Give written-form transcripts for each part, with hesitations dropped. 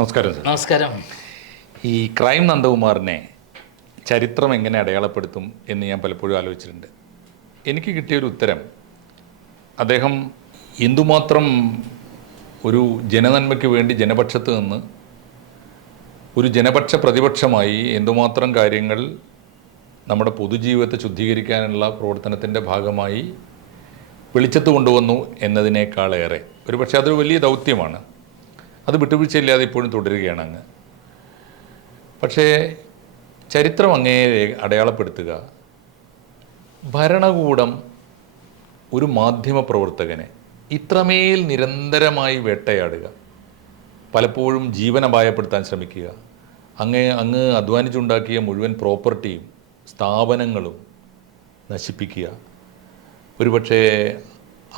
നമസ്കാരം സർ. നമസ്കാരം. ഈ ക്രൈം നന്ദകുമാറിനെ ചരിത്രം എങ്ങനെ അടയാളപ്പെടുത്തും എന്ന് ഞാൻ പലപ്പോഴും ആലോചിച്ചിട്ടുണ്ട്. എനിക്ക് കിട്ടിയൊരു ഉത്തരം, അദ്ദേഹം എന്തുമാത്രം ഒരു ജനനന്മയ്ക്ക് വേണ്ടി ജനപക്ഷത്ത് നിന്ന് ഒരു ജനപക്ഷ പ്രതിപക്ഷമായി എന്തുമാത്രം കാര്യങ്ങൾ നമ്മുടെ പൊതുജീവിതത്തെ ശുദ്ധീകരിക്കാനുള്ള പ്രവർത്തനത്തിൻ്റെ ഭാഗമായി വെളിച്ചത്ത് കൊണ്ടുവന്നു എന്നതിനേക്കാളേറെ ഒരു പക്ഷേ അതൊരു വലിയ ദൗത്യമാണ്. അത് വിട്ടുവീഴ്ചയില്ലാതെ ഇപ്പോഴും തുടരുകയാണ് അങ്ങ്. പക്ഷേ ചരിത്രം അങ്ങേ അടയാളപ്പെടുത്തുക, ഭരണകൂടം ഒരു മാധ്യമപ്രവർത്തകനെ ഇത്രമേൽ നിരന്തരമായി വേട്ടയാടുക, പലപ്പോഴും ജീവൻ അപായപ്പെടുത്താൻ ശ്രമിക്കുക, അങ്ങ് അധ്വാനിച്ചുണ്ടാക്കിയ മുഴുവൻ പ്രോപ്പർട്ടിയും സ്ഥാപനങ്ങളും നശിപ്പിക്കുക, ഒരുപക്ഷെ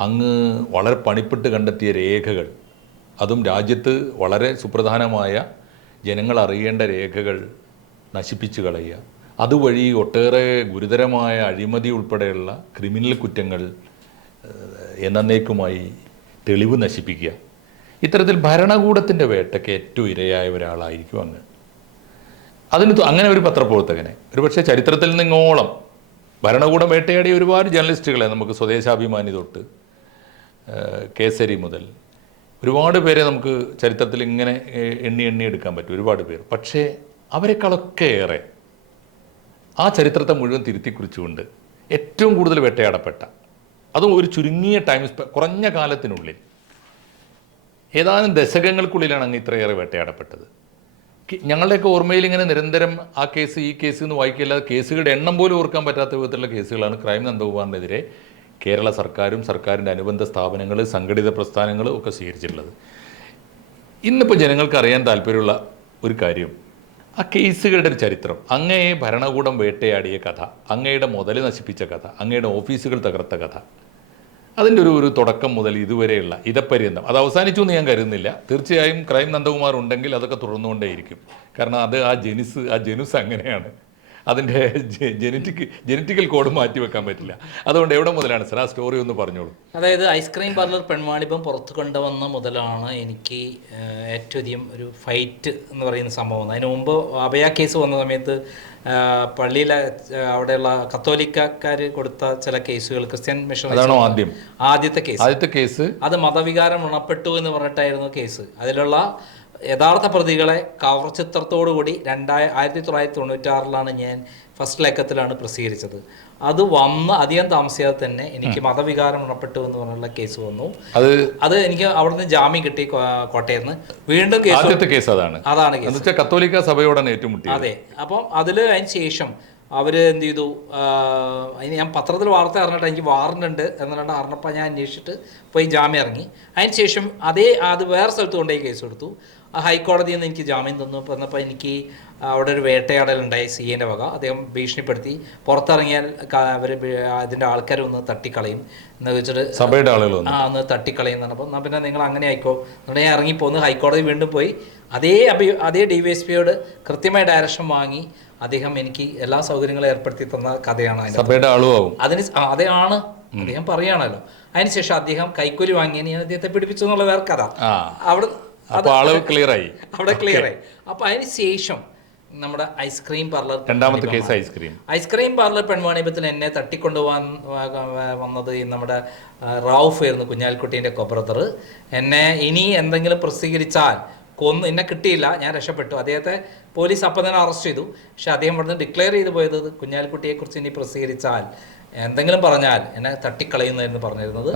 അങ്ങ് വളരെ പണിപ്പെട്ട് കണ്ടെത്തിയ രേഖകൾ, അതും രാജ്യത്ത് വളരെ സുപ്രധാനമായ ജനങ്ങൾ അറിയേണ്ട രേഖകൾ നശിപ്പിച്ചു കളയുക, അതുവഴി ഒട്ടേറെ ഗുരുതരമായ അഴിമതി ഉൾപ്പെടെയുള്ള ക്രിമിനൽ കുറ്റങ്ങൾ എന്നേക്കുമായി തെളിവ് നശിപ്പിക്കുക. ഇത്തരത്തിൽ ഭരണകൂടത്തിൻ്റെ വേട്ടയ്ക്ക് ഏറ്റവും ഇരയായ ഒരാളായിരിക്കും അങ്ങ്. അങ്ങനെ ഒരു പത്രപ്രവർത്തകനെ ഒരുപക്ഷെ ചരിത്രത്തിൽ നിന്നോളം ഭരണകൂടം വേട്ടയാടിയ ഒരുപാട് ജേർണലിസ്റ്റുകളെ നമുക്ക് സ്വദേശാഭിമാനി തൊട്ട് കേസരി മുതൽ ഒരുപാട് പേരെ നമുക്ക് ചരിത്രത്തിൽ ഇങ്ങനെ എണ്ണി എടുക്കാൻ പറ്റും, ഒരുപാട് പേർ. പക്ഷേ അവരെക്കാളൊക്കെ ഏറെ ആ ചരിത്രത്തെ മുഴുവൻ തിരുത്തിക്കുറിച്ചുകൊണ്ട് ഏറ്റവും കൂടുതൽ വേട്ടയാടപ്പെട്ട, അതും ഒരു ചുരുങ്ങിയ കുറഞ്ഞ കാലത്തിനുള്ളിൽ ഏതാനും ദശകങ്ങൾക്കുള്ളിലാണ് അങ്ങ് ഇത്രയേറെ വേട്ടയാടപ്പെട്ടത്. ഞങ്ങളുടെയൊക്കെ ഓർമ്മയിൽ ഇങ്ങനെ നിരന്തരം ആ കേസ് ഈ കേസ് എന്ന് വായിക്കില്ലാതെ കേസുകളുടെ എണ്ണം പോലും ഓർക്കാൻ പറ്റാത്ത വിധത്തിലുള്ള കേസുകളാണ് ക്രൈം നന്ദകുമാറിനെതിരെ കേരള സർക്കാരും സർക്കാരിൻ്റെ അനുബന്ധ സ്ഥാപനങ്ങൾ, സംഘടിത പ്രസ്ഥാനങ്ങളും ഒക്കെ സ്വീകരിച്ചിട്ടുള്ളത്. ഇന്നിപ്പോൾ ജനങ്ങൾക്ക് അറിയാൻ താല്പര്യമുള്ള ഒരു കാര്യം, ആ കേസുകളുടെ ഒരു ചരിത്രം, അങ്ങയെ ഭരണകൂടം വേട്ടയാടിയ കഥ, അങ്ങയുടെ മുതൽ നശിപ്പിച്ച കഥ, അങ്ങയുടെ ഓഫീസുകൾ തകർത്ത കഥ, അതിൻ്റെ ഒരു തുടക്കം മുതൽ ഇതുവരെയുള്ള ഇതപര്യന്തം അത് അവസാനിച്ചു എന്ന് ഞാൻ കരുതുന്നില്ല. തീർച്ചയായും ക്രൈം നന്ദകുമാർ ഉണ്ടെങ്കിൽ അതൊക്കെ തുടർന്നുകൊണ്ടേയിരിക്കും. കാരണം അത് ആ ജനുസ് അങ്ങനെയാണ്. അതിൻ്റെ ജനറ്റിക്കൽ കോഡ് മാറ്റി വെക്കാൻ പറ്റില്ല. അതുകൊണ്ട് എവിടെ മുതലാണ് സർ ആ സ്റ്റോറി ഒന്ന് പറഞ്ഞോളൂ. അതായത് ഐസ്ക്രീം പാർലർ പെൺവാണിഭം പുറത്ത് കൊണ്ടുവന്ന മുതലാണ് എനിക്ക് ഏറ്റവും അധികം ഒരു ഫൈറ്റ് എന്ന് പറയുന്ന സംഭവം. അതിന് മുമ്പ് അഭയ കേസ് വന്ന സമയത്ത് പള്ളിയിലെ അവിടെയുള്ള കത്തോലിക്കക്കാർ കൊടുത്ത ചില കേസുകൾ, ക്രിസ്ത്യൻ മിഷണറീസ്, ആദ്യത്തെ കേസ് അത് മതവികാരം ഉണപ്പെട്ടു എന്ന് പറഞ്ഞിട്ടായിരുന്നു കേസ്. അതിലുള്ള യഥാർത്ഥ പ്രതികളെ കവർ ചിത്രത്തോടുകൂടി 1996 ഞാൻ ഫസ്റ്റ് ലക്കത്തിലാണ് പ്രസിദ്ധീകരിച്ചത്. അത് വന്ന് അധികം താമസിയാതെ തന്നെ എനിക്ക് മതവികാരം ഉണപ്പെട്ടു എന്ന് പറഞ്ഞുള്ള കേസ് വന്നു. അത് എനിക്ക് അവിടുന്ന് ജാമ്യം കിട്ടി കോട്ടയത്ത് നിന്ന്. വീണ്ടും കേസ് അതാണ് കേസ്, കത്തോലിക്ക സഭയോടാണ് ഏറ്റുമുട്ടി. അതെ. അപ്പം അതിന് ശേഷം അവർ എന്ത് ചെയ്തു, അതിന് ഞാൻ പത്രത്തിൽ വാർത്ത അറിഞ്ഞിട്ട് എനിക്ക് വാറണ്ടുണ്ട് എന്നിട്ട് അറിഞ്ഞപ്പോൾ ഞാൻ അന്വേഷിച്ചിട്ട് പോയി ജാമ്യം ഇറങ്ങി. അതിന് ശേഷം അത് വേറെ സ്ഥലത്ത് കൊണ്ടുപോയി കേസ് കൊടുത്തു. ഹൈക്കോടതിയിൽ നിന്ന് എനിക്ക് ജാമ്യം തന്നു. വന്നപ്പോൾ എനിക്ക് അവിടെ ഒരു വേട്ടയാടലുണ്ടായി CAൻ്റെ വക. അദ്ദേഹം ഭീഷണിപ്പെടുത്തി പുറത്തിറങ്ങിയാൽ അവർ അതിൻ്റെ ആൾക്കാരൊന്ന് തട്ടിക്കളയും എന്ന് വെച്ചിട്ട്, സഭയുടെ ആളുകൾ ഒന്ന് തട്ടിക്കളയും എന്ന് പറഞ്ഞപ്പോൾ എന്നാൽ പിന്നെ നിങ്ങൾ അങ്ങനെ ആയിക്കോ എന്നിട്ട് ഞാൻ ഇറങ്ങിപ്പോന്ന് ഹൈക്കോടതി വീണ്ടും പോയി അതേ DYSPയോട് കൃത്യമായ ഡയറക്ഷൻ വാങ്ങി അദ്ദേഹം എനിക്ക് എല്ലാ സൗകര്യങ്ങളും ഏർപ്പെടുത്തി തന്ന കഥയാണ്. അതാണ് അദ്ദേഹം പറയുകയാണല്ലോ. അതിനുശേഷം അദ്ദേഹം കൈക്കൂലി വാങ്ങിയതിന് ഞാൻ അദ്ദേഹത്തെ പിടിപ്പിച്ചു എന്നുള്ള വേറെ കഥ അവിടെ ക്ലിയർ ആയി. അപ്പൊ അതിന് ശേഷം നമ്മുടെ ഐസ്ക്രീം പാർലർ, രണ്ടാമത്തെ കേസ് ഐസ്ക്രീം പാർലർ പെൺവാണിഭത്തിൽ എന്നെ തട്ടിക്കൊണ്ടുപോകാൻ വന്നത് നമ്മുടെ റൌഫ് ആയിരുന്നു, കുഞ്ഞാലിക്കുട്ടീൻ്റെ ബ്രദർ. എന്നെ ഇനി എന്തെങ്കിലും പ്രസിദ്ധീകരിച്ചാൽ എന്നെ കിട്ടിയില്ല, ഞാൻ രക്ഷപ്പെട്ടു. അദ്ദേഹത്തെ പോലീസ് അപ്പം തന്നെ അറസ്റ്റ് ചെയ്തു. പക്ഷെ അദ്ദേഹം ഇവിടുന്ന് ഡിക്ലെയർ ചെയ്ത് പോയത് കുഞ്ഞാലിക്കുട്ടിയെക്കുറിച്ച് ഇനി പ്രസിദ്ധീകരിച്ചാൽ എന്തെങ്കിലും പറഞ്ഞാൽ എന്നെ തട്ടിക്കളയുന്നായിരുന്നു പറഞ്ഞിരുന്നത്.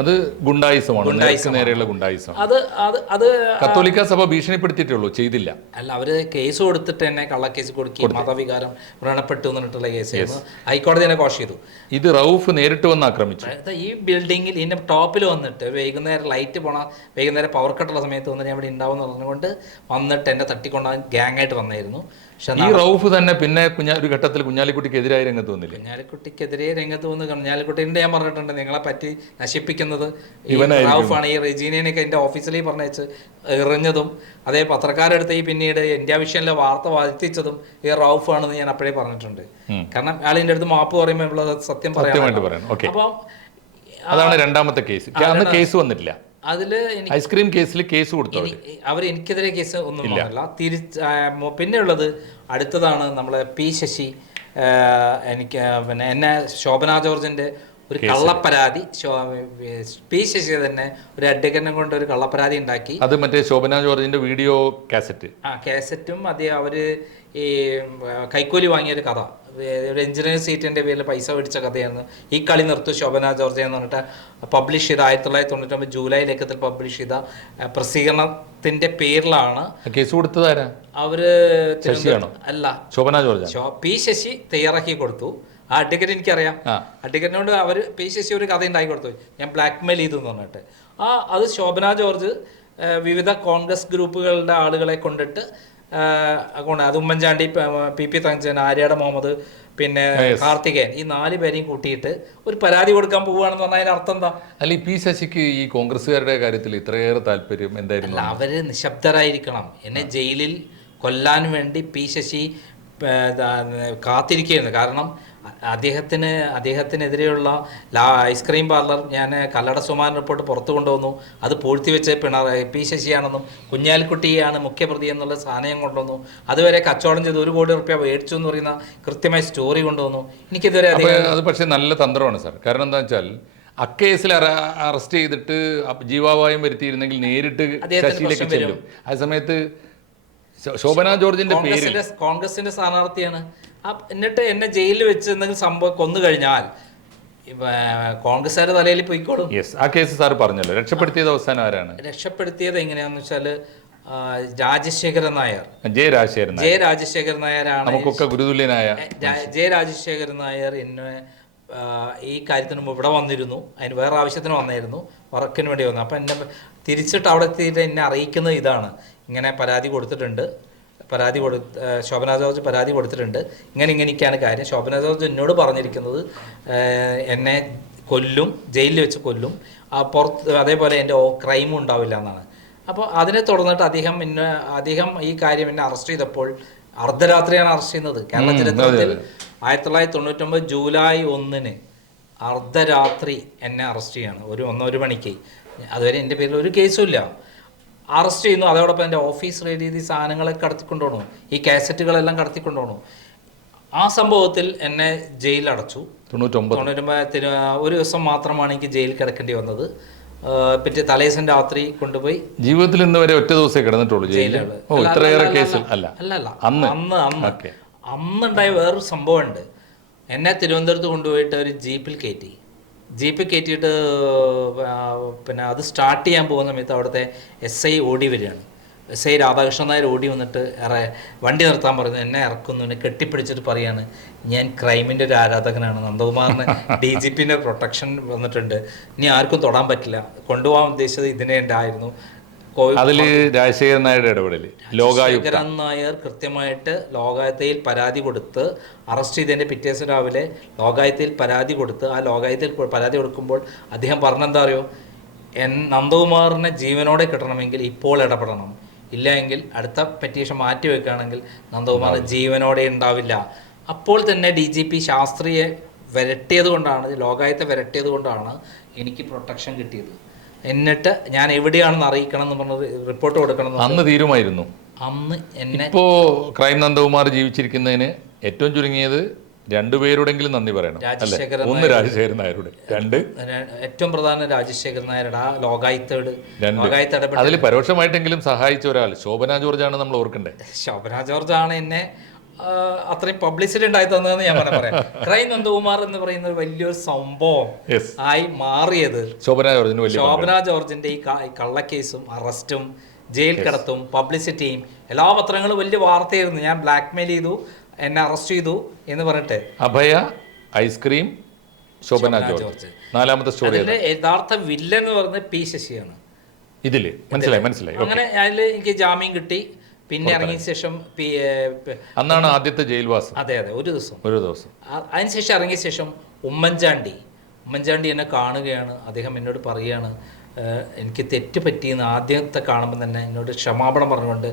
അത് കത്തോലിക്ക സഭ ഭീഷണിപ്പെടുത്തിയിട്ടുള്ളൂ, ചെയ്തില്ല. അല്ല, അവര് കേസ് കൊടുത്തിട്ട് എന്നെ കള്ളക്കേസ് കൊടുക്കുകയും മതവികാരം വ്രണപ്പെട്ടു എന്നിട്ടുള്ള കേസായിരുന്നു. ഹൈക്കോടതി എന്നെ കോഷ് ചെയ്തു. ഇത് റൌഫ് നേരിട്ട് വന്ന് ആക്രമിച്ചു. ഈ ബിൽഡിങ്ങിൽ ഇതിന്റെ ടോപ്പിൽ വന്നിട്ട് വൈകുന്നേരം ലൈറ്റ് പോണ വൈകുന്നേരം പവർ കട്ടുള്ള സമയത്ത് വന്നിട്ട് ഞാൻ ഇവിടെ ഉണ്ടാവും എന്ന് പറഞ്ഞുകൊണ്ട് വന്നിട്ട് എന്നെ തട്ടിക്കൊണ്ടാൻ ഗ്യാങ് ആയിട്ട് വന്നായിരുന്നു. ഈ റൌഫ് തന്നെ പിന്നെ ഒരു ഘട്ടത്തിൽ കുഞ്ഞാലിക്കുട്ടിക്കെതിരായി രംഗത്ത് വന്നില്ല. കുഞ്ഞാലിക്കുട്ടിക്കെതിരെ രംഗത്ത് വന്ന് കുഞ്ഞാലിക്കുട്ടീൻ്റെ ഞാൻ പറഞ്ഞിട്ടുണ്ട്, നിങ്ങളെ പറ്റി നശിപ്പിക്കുന്നത് റൌഫാണ്. ഈ റെജീനയൊക്കെ എൻ്റെ ഓഫീസിലേക്ക് പറഞ്ഞയച്ച് എറിഞ്ഞതും അതേ പത്രക്കാരെടുത്ത് ഈ പിന്നീട് ഇന്ത്യ വിഷനിലെ വാർത്ത വായിച്ചതും ഈ റൌഫാണെന്ന് ഞാൻ അപ്പോഴേ പറഞ്ഞിട്ടുണ്ട്. കാരണം ആളിൻ്റെ അടുത്ത് മാപ്പ് പറയുമ്പോൾ സത്യം പറയാൻ. അപ്പം അതാണ് രണ്ടാമത്തെ കേസ്. കേസ് വന്നിട്ടില്ല. അതിൽ എനിക്ക് ഐസ്ക്രീം കേസിൽ കേസ് കൊടുത്തു അവർ എനിക്കെതിരെ കേസ് ഒന്നും വന്നില്ല. പിന്നെ ഉള്ളത് അടുത്തതാണ് നമ്മളെ പി ശശി. എനിക്ക് പിന്നെ എന്നെ ശോഭന ജോർജിൻ്റെ ഒരു കള്ളപ്പരാതി, പി ശശി തന്നെ ഒരു അഡ്വക്കറ്റിനെ കൊണ്ട് ഒരു കള്ളപ്പരാതി ഉണ്ടാക്കി. അത് മറ്റേ ശോഭന ജോർജിന്റെ വീഡിയോ കാസറ്റ്, കാസറ്റും അവര് ഈ കൈക്കൂലി വാങ്ങിയൊരു കഥ, ഒരു എഞ്ചിനീയറിംഗ് സീറ്റിന്റെ പേരിൽ പൈസ മേടിച്ച കഥയാണ്. ഈ കളി നിർത്തും ശോഭന ജോർജ് എന്ന് പറഞ്ഞിട്ട് പബ്ലിഷ് ചെയ്ത 1999 ജൂലൈ ലേഖത്തിൽ പബ്ലിഷ് ചെയ്ത പ്രസിദ്ധീകരണത്തിന്റെ പേരിലാണ് കേസ് കൊടുത്തതാരാ? അവര് അല്ല, ശോഭന ജോർജ്, പി ശശി തയ്യാറാക്കി കൊടുത്തു. ആ അഡ്വക്കറ്റ് എനിക്കറിയാം. അഡ്വക്കറ്റിനോട് അവർ പി ശശി ഒരു കഥ ഉണ്ടാക്കി കൊടുത്തു, ഞാൻ ബ്ലാക്ക്മെയിൽ ചെയ്തു എന്ന് പറഞ്ഞിട്ട്. അത് ശോഭന ജോർജ് വിവിധ കോൺഗ്രസ് ഗ്രൂപ്പുകളുടെ ആളുകളെ കൊണ്ടിട്ട് അത് ഉമ്മൻചാണ്ടി, PP തങ്കച്ചൻ, ആര്യാട മുഹമ്മദ്, പിന്നെ കാർത്തികേയൻ, ഈ 4 പേരെയും കൂട്ടിയിട്ട് ഒരു പരാതി കൊടുക്കാൻ പോവുകയാണെന്ന് പറഞ്ഞാൽ അതിന്റെ അർത്ഥം എന്താ? അല്ല, ഈ പി ശശിക്ക് ഈ കോൺഗ്രസ്സുകാരുടെ കാര്യത്തിൽ ഇത്രയേറെ താല്പര്യം എന്തായിരുന്നു? അവര് നിശബ്ദരായിരിക്കണം. എന്നെ ജയിലിൽ കൊല്ലാൻ വേണ്ടി പി ശശി കാത്തിരിക്കുകയായിരുന്നു. കാരണം അദ്ദേഹത്തിനെതിരെയുള്ള ഐസ്ക്രീം പാർലർ ഞാൻ കല്ലട സുമാൻ റിപ്പോർട്ട് പുറത്തു കൊണ്ടുവന്നു. അത് പൂഴ്ത്തിവെച്ച് പി ശശിയാണെന്നും കുഞ്ഞാലിക്കുട്ടിയാണ് മുഖ്യപ്രതി എന്നുള്ള സാധനം കൊണ്ടുവന്നു. അതുവരെ കച്ചവടം ചെയ്ത് 1 കോടി റുപ്യ മേടിച്ചു എന്ന് പറയുന്ന കൃത്യമായ സ്റ്റോറി കൊണ്ടുവന്നു. എനിക്കിതുവരെ അത് പക്ഷേ നല്ല തന്ത്രമാണ് സാർ. കാരണം എന്താ വെച്ചാൽ അക്കേസിൽ അറസ്റ്റ് ചെയ്തിട്ട് ജീവാപായം വരുത്തിയിരുന്നെങ്കിൽ നേരിട്ട് ശശിയിലേക്ക് ചെല്ലും. ആ സമയത്ത് ശോഭന ജോർജിന്റെ പേര് കോൺഗ്രസിന്റെ സ്ഥാനാർത്ഥിയാണ്. എന്നിട്ട് എന്നെ ജയിലിൽ വെച്ച് എന്തെങ്കിലും സംഭവം കൊന്നു കഴിഞ്ഞാൽ കോൺഗ്രസ്സുകാരുടെ തലയിൽ പോയിക്കോളും. ആ കേസ് സാർ പറഞ്ഞല്ലോ. രക്ഷപ്പെടുത്തിയത് അവസാനം ആരാണ്? രക്ഷപ്പെടുത്തിയത് എങ്ങനെയാന്ന് വെച്ചാൽ രാജശേഖരൻ നായർ, ജെ രാജശേഖരൻ നായരാണ്. നമുക്കൊക്കെ ഗുരുതുല്യനായ ജെ രാജശേഖരൻ നായർ എന്നെ ഈ കാര്യത്തിന് മുമ്പ് ഇവിടെ വന്നിരുന്നു. അതിന് വേറെ ആവശ്യത്തിന് വന്നായിരുന്നു, വർക്കിന് വേണ്ടി വന്നു. അപ്പം എന്നെ തിരിച്ചിട്ട് അവിടെ എത്തിയിട്ട് എന്നെ അറിയിക്കുന്നത് ഇതാണ്, ഇങ്ങനെ പരാതി കൊടുത്തിട്ടുണ്ട്, ശോഭന ജോർജ് പരാതി കൊടുത്തിട്ടുണ്ട്, ഇങ്ങനെയൊക്കെയാണ് കാര്യം. ശോഭന ജോർജ് എന്നോട് പറഞ്ഞിരിക്കുന്നത് എന്നെ കൊല്ലും, ജയിലിൽ വെച്ച് കൊല്ലും, അതേപോലെ എൻ്റെ ക്രൈമും ഉണ്ടാവില്ല എന്നാണ്. അപ്പോൾ അതിനെ തുടർന്നിട്ട് അദ്ദേഹം ഈ കാര്യം എന്നെ അറസ്റ്റ് ചെയ്തപ്പോൾ അർദ്ധരാത്രിയാണ് അറസ്റ്റ് ചെയ്യുന്നത്. കേരള ചരിത്രത്തിൽ 1999 ജൂലൈ 1 അർദ്ധരാത്രി എന്നെ അറസ്റ്റ് ചെയ്യാണ്, 1 മണിക്ക്. അതുവരെ എൻ്റെ പേരിൽ ഒരു കേസും ഇല്ല. അറസ്റ്റ് ചെയ്യുന്നു. അതോടൊപ്പം എൻ്റെ ഓഫീസ് റെയ്ഡ് ചെയ്ത് ഈ സാധനങ്ങളൊക്കെ കടത്തിക്കൊണ്ടുപോകണു, ഈ കാസറ്റുകളെല്ലാം കടത്തിക്കൊണ്ടുപോകണു. ആ സംഭവത്തിൽ എന്നെ ജയിലടച്ചു. 99 ഒരു ദിവസം മാത്രമാണ് എനിക്ക് ജയിലിൽ കിടക്കേണ്ടി വന്നത്. പിറ്റേ തലേദിവസം രാത്രി കൊണ്ടുപോയി. ജീവിതത്തിൽ ഇന്ന് വരെ ഒറ്റ ദിവസമേ കിടന്നിട്ടുള്ളൂ ജയിലിൽ. അന്നുണ്ടായ വേറൊരു സംഭവമുണ്ട്. എന്നെ തിരുവനന്തപുരത്ത് കൊണ്ടുപോയിട്ട് ഒരു ജീപ്പിൽ കയറ്റിയിട്ട് പിന്നെ അത് സ്റ്റാർട്ട് ചെയ്യാൻ പോകുന്ന സമയത്ത് അവിടുത്തെ SI ഓടി വരികയാണ്. SI രാധാകൃഷ്ണൻ നായർ ഓടി വന്നിട്ട് വണ്ടി നിർത്താൻ പറയുന്നു. എന്നെ ഇറക്കുന്നു, എന്നെ കെട്ടിപ്പിടിച്ചിട്ട് പറയാണ്, ഞാൻ ക്രൈമിൻ്റെ ഒരു ആരാധകനാണ്, നന്ദകുമാറിന് DGPൻ്റെ പ്രൊട്ടക്ഷൻ വന്നിട്ടുണ്ട്, ഇനി ആർക്കും തൊടാൻ പറ്റില്ല, കൊണ്ടുപോകാൻ ഉദ്ദേശിച്ചത് ഇതിനെ ഉണ്ടായിരുന്നു. രാജശേഖരൻ നായരുടെ ഇടപെടൽ, രാജശേഖരൻ നായർ കൃത്യമായിട്ട് ലോകായുക്തയിൽ പരാതി കൊടുത്ത്, അറസ്റ്റ് ചെയ്തതിൻ്റെ പിറ്റേ ദിവസം രാവിലെ ലോകായുക്തയിൽ പരാതി കൊടുത്ത്, ആ ലോകായുക്തയിൽ പരാതി കൊടുക്കുമ്പോൾ അദ്ദേഹം പറഞ്ഞെന്താ അറിയോ, നന്ദകുമാറിനെ ജീവനോടെ കിട്ടണമെങ്കിൽ ഇപ്പോൾ ഇടപെടണം, ഇല്ലെങ്കിൽ അടുത്ത പെറ്റീഷൻ മാറ്റി വെക്കുകയാണെങ്കിൽ നന്ദകുമാർ ജീവനോടെ ഉണ്ടാവില്ല. അപ്പോൾ തന്നെ DGP ശാസ്ത്രിയെ വിരട്ടിയത് കൊണ്ടാണ്, ലോകായുക്ത വിരട്ടിയത് കൊണ്ടാണ് എനിക്ക് പ്രൊട്ടക്ഷൻ കിട്ടിയത്. എന്നിട്ട് ഞാൻ എവിടെയാണെന്ന് അറിയിക്കണം എന്ന് പറഞ്ഞത് റിപ്പോർട്ട് കൊടുക്കണം അന്ന് തീരുമായിരുന്നു. അന്ന് എന്നെ ക്രൈം നന്ദകുമാർ ജീവിച്ചിരിക്കുന്നതിന് ഏറ്റവും ചുരുങ്ങിയത് 2 പേരോടെങ്കിലും നന്ദി പറയണം. ഒന്ന് രാജശേഖരൻ നായരുടെ, 2 ഏറ്റവും പ്രധാന രാജശേഖരൻ നായരുടെ ആ ലോകായുക്തയുടെ അതിൽ പരോക്ഷമായിട്ടെങ്കിലും സഹായിച്ച ഒരാൾ ശോഭന ജോർജ് ആണ് നമ്മൾ ഓർക്കണ്ടേ. ശോഭന ജോർജ് ആണ് എന്നെ അത്രയും പബ്ലിസിറ്റി ഉണ്ടായി തന്നതെന്ന് ഞാൻ പറയാം. ക്രൈം നന്ദകുമാർ എന്ന് പറയുന്ന ഒരു വലിയൊരു സംഭവം ആയി മാറിയത് ശോഭന ജോർജിന്റെ ഈ കള്ളക്കേസും അറസ്റ്റും ജയിൽ കിടത്തും പബ്ലിസിറ്റിയും എല്ലാ പത്രങ്ങളും വലിയ വാർത്തയായിരുന്നു. ഞാൻ ബ്ലാക്ക്മെയിൽ ചെയ്തു, എന്നെ അറസ്റ്റ് ചെയ്തു എന്ന് പറഞ്ഞിട്ട്. അഭയ, ഐസ്ക്രീം, ശോഭന ജോർജ്. 4ാമത്തെ സ്റ്റോറി. യഥാർത്ഥ വില്ലൻ എന്ന് പറയുന്നത് പി ശശിയാണ്. ഇതില് മനസ്സിലായി. അങ്ങനെ അതിൽ എനിക്ക് ജാമ്യം കിട്ടി. പിന്നെ ഇറങ്ങിയ ശേഷം അന്നാണ് ആദ്യത്തെ ജയിൽവാസം. അതെ, ഒരു ദിവസം. അതിനുശേഷം ഇറങ്ങിയ ശേഷം ഉമ്മൻചാണ്ടി എന്നെ കാണുകയാണ്. അദ്ദേഹം എന്നോട് പറയുകയാണ്, എനിക്ക് തെറ്റ് പറ്റിയെന്ന് ആദ്യത്തെ കാണുമ്പോൾ തന്നെ എന്നോട് ക്ഷമാപണം പറഞ്ഞുകൊണ്ട്,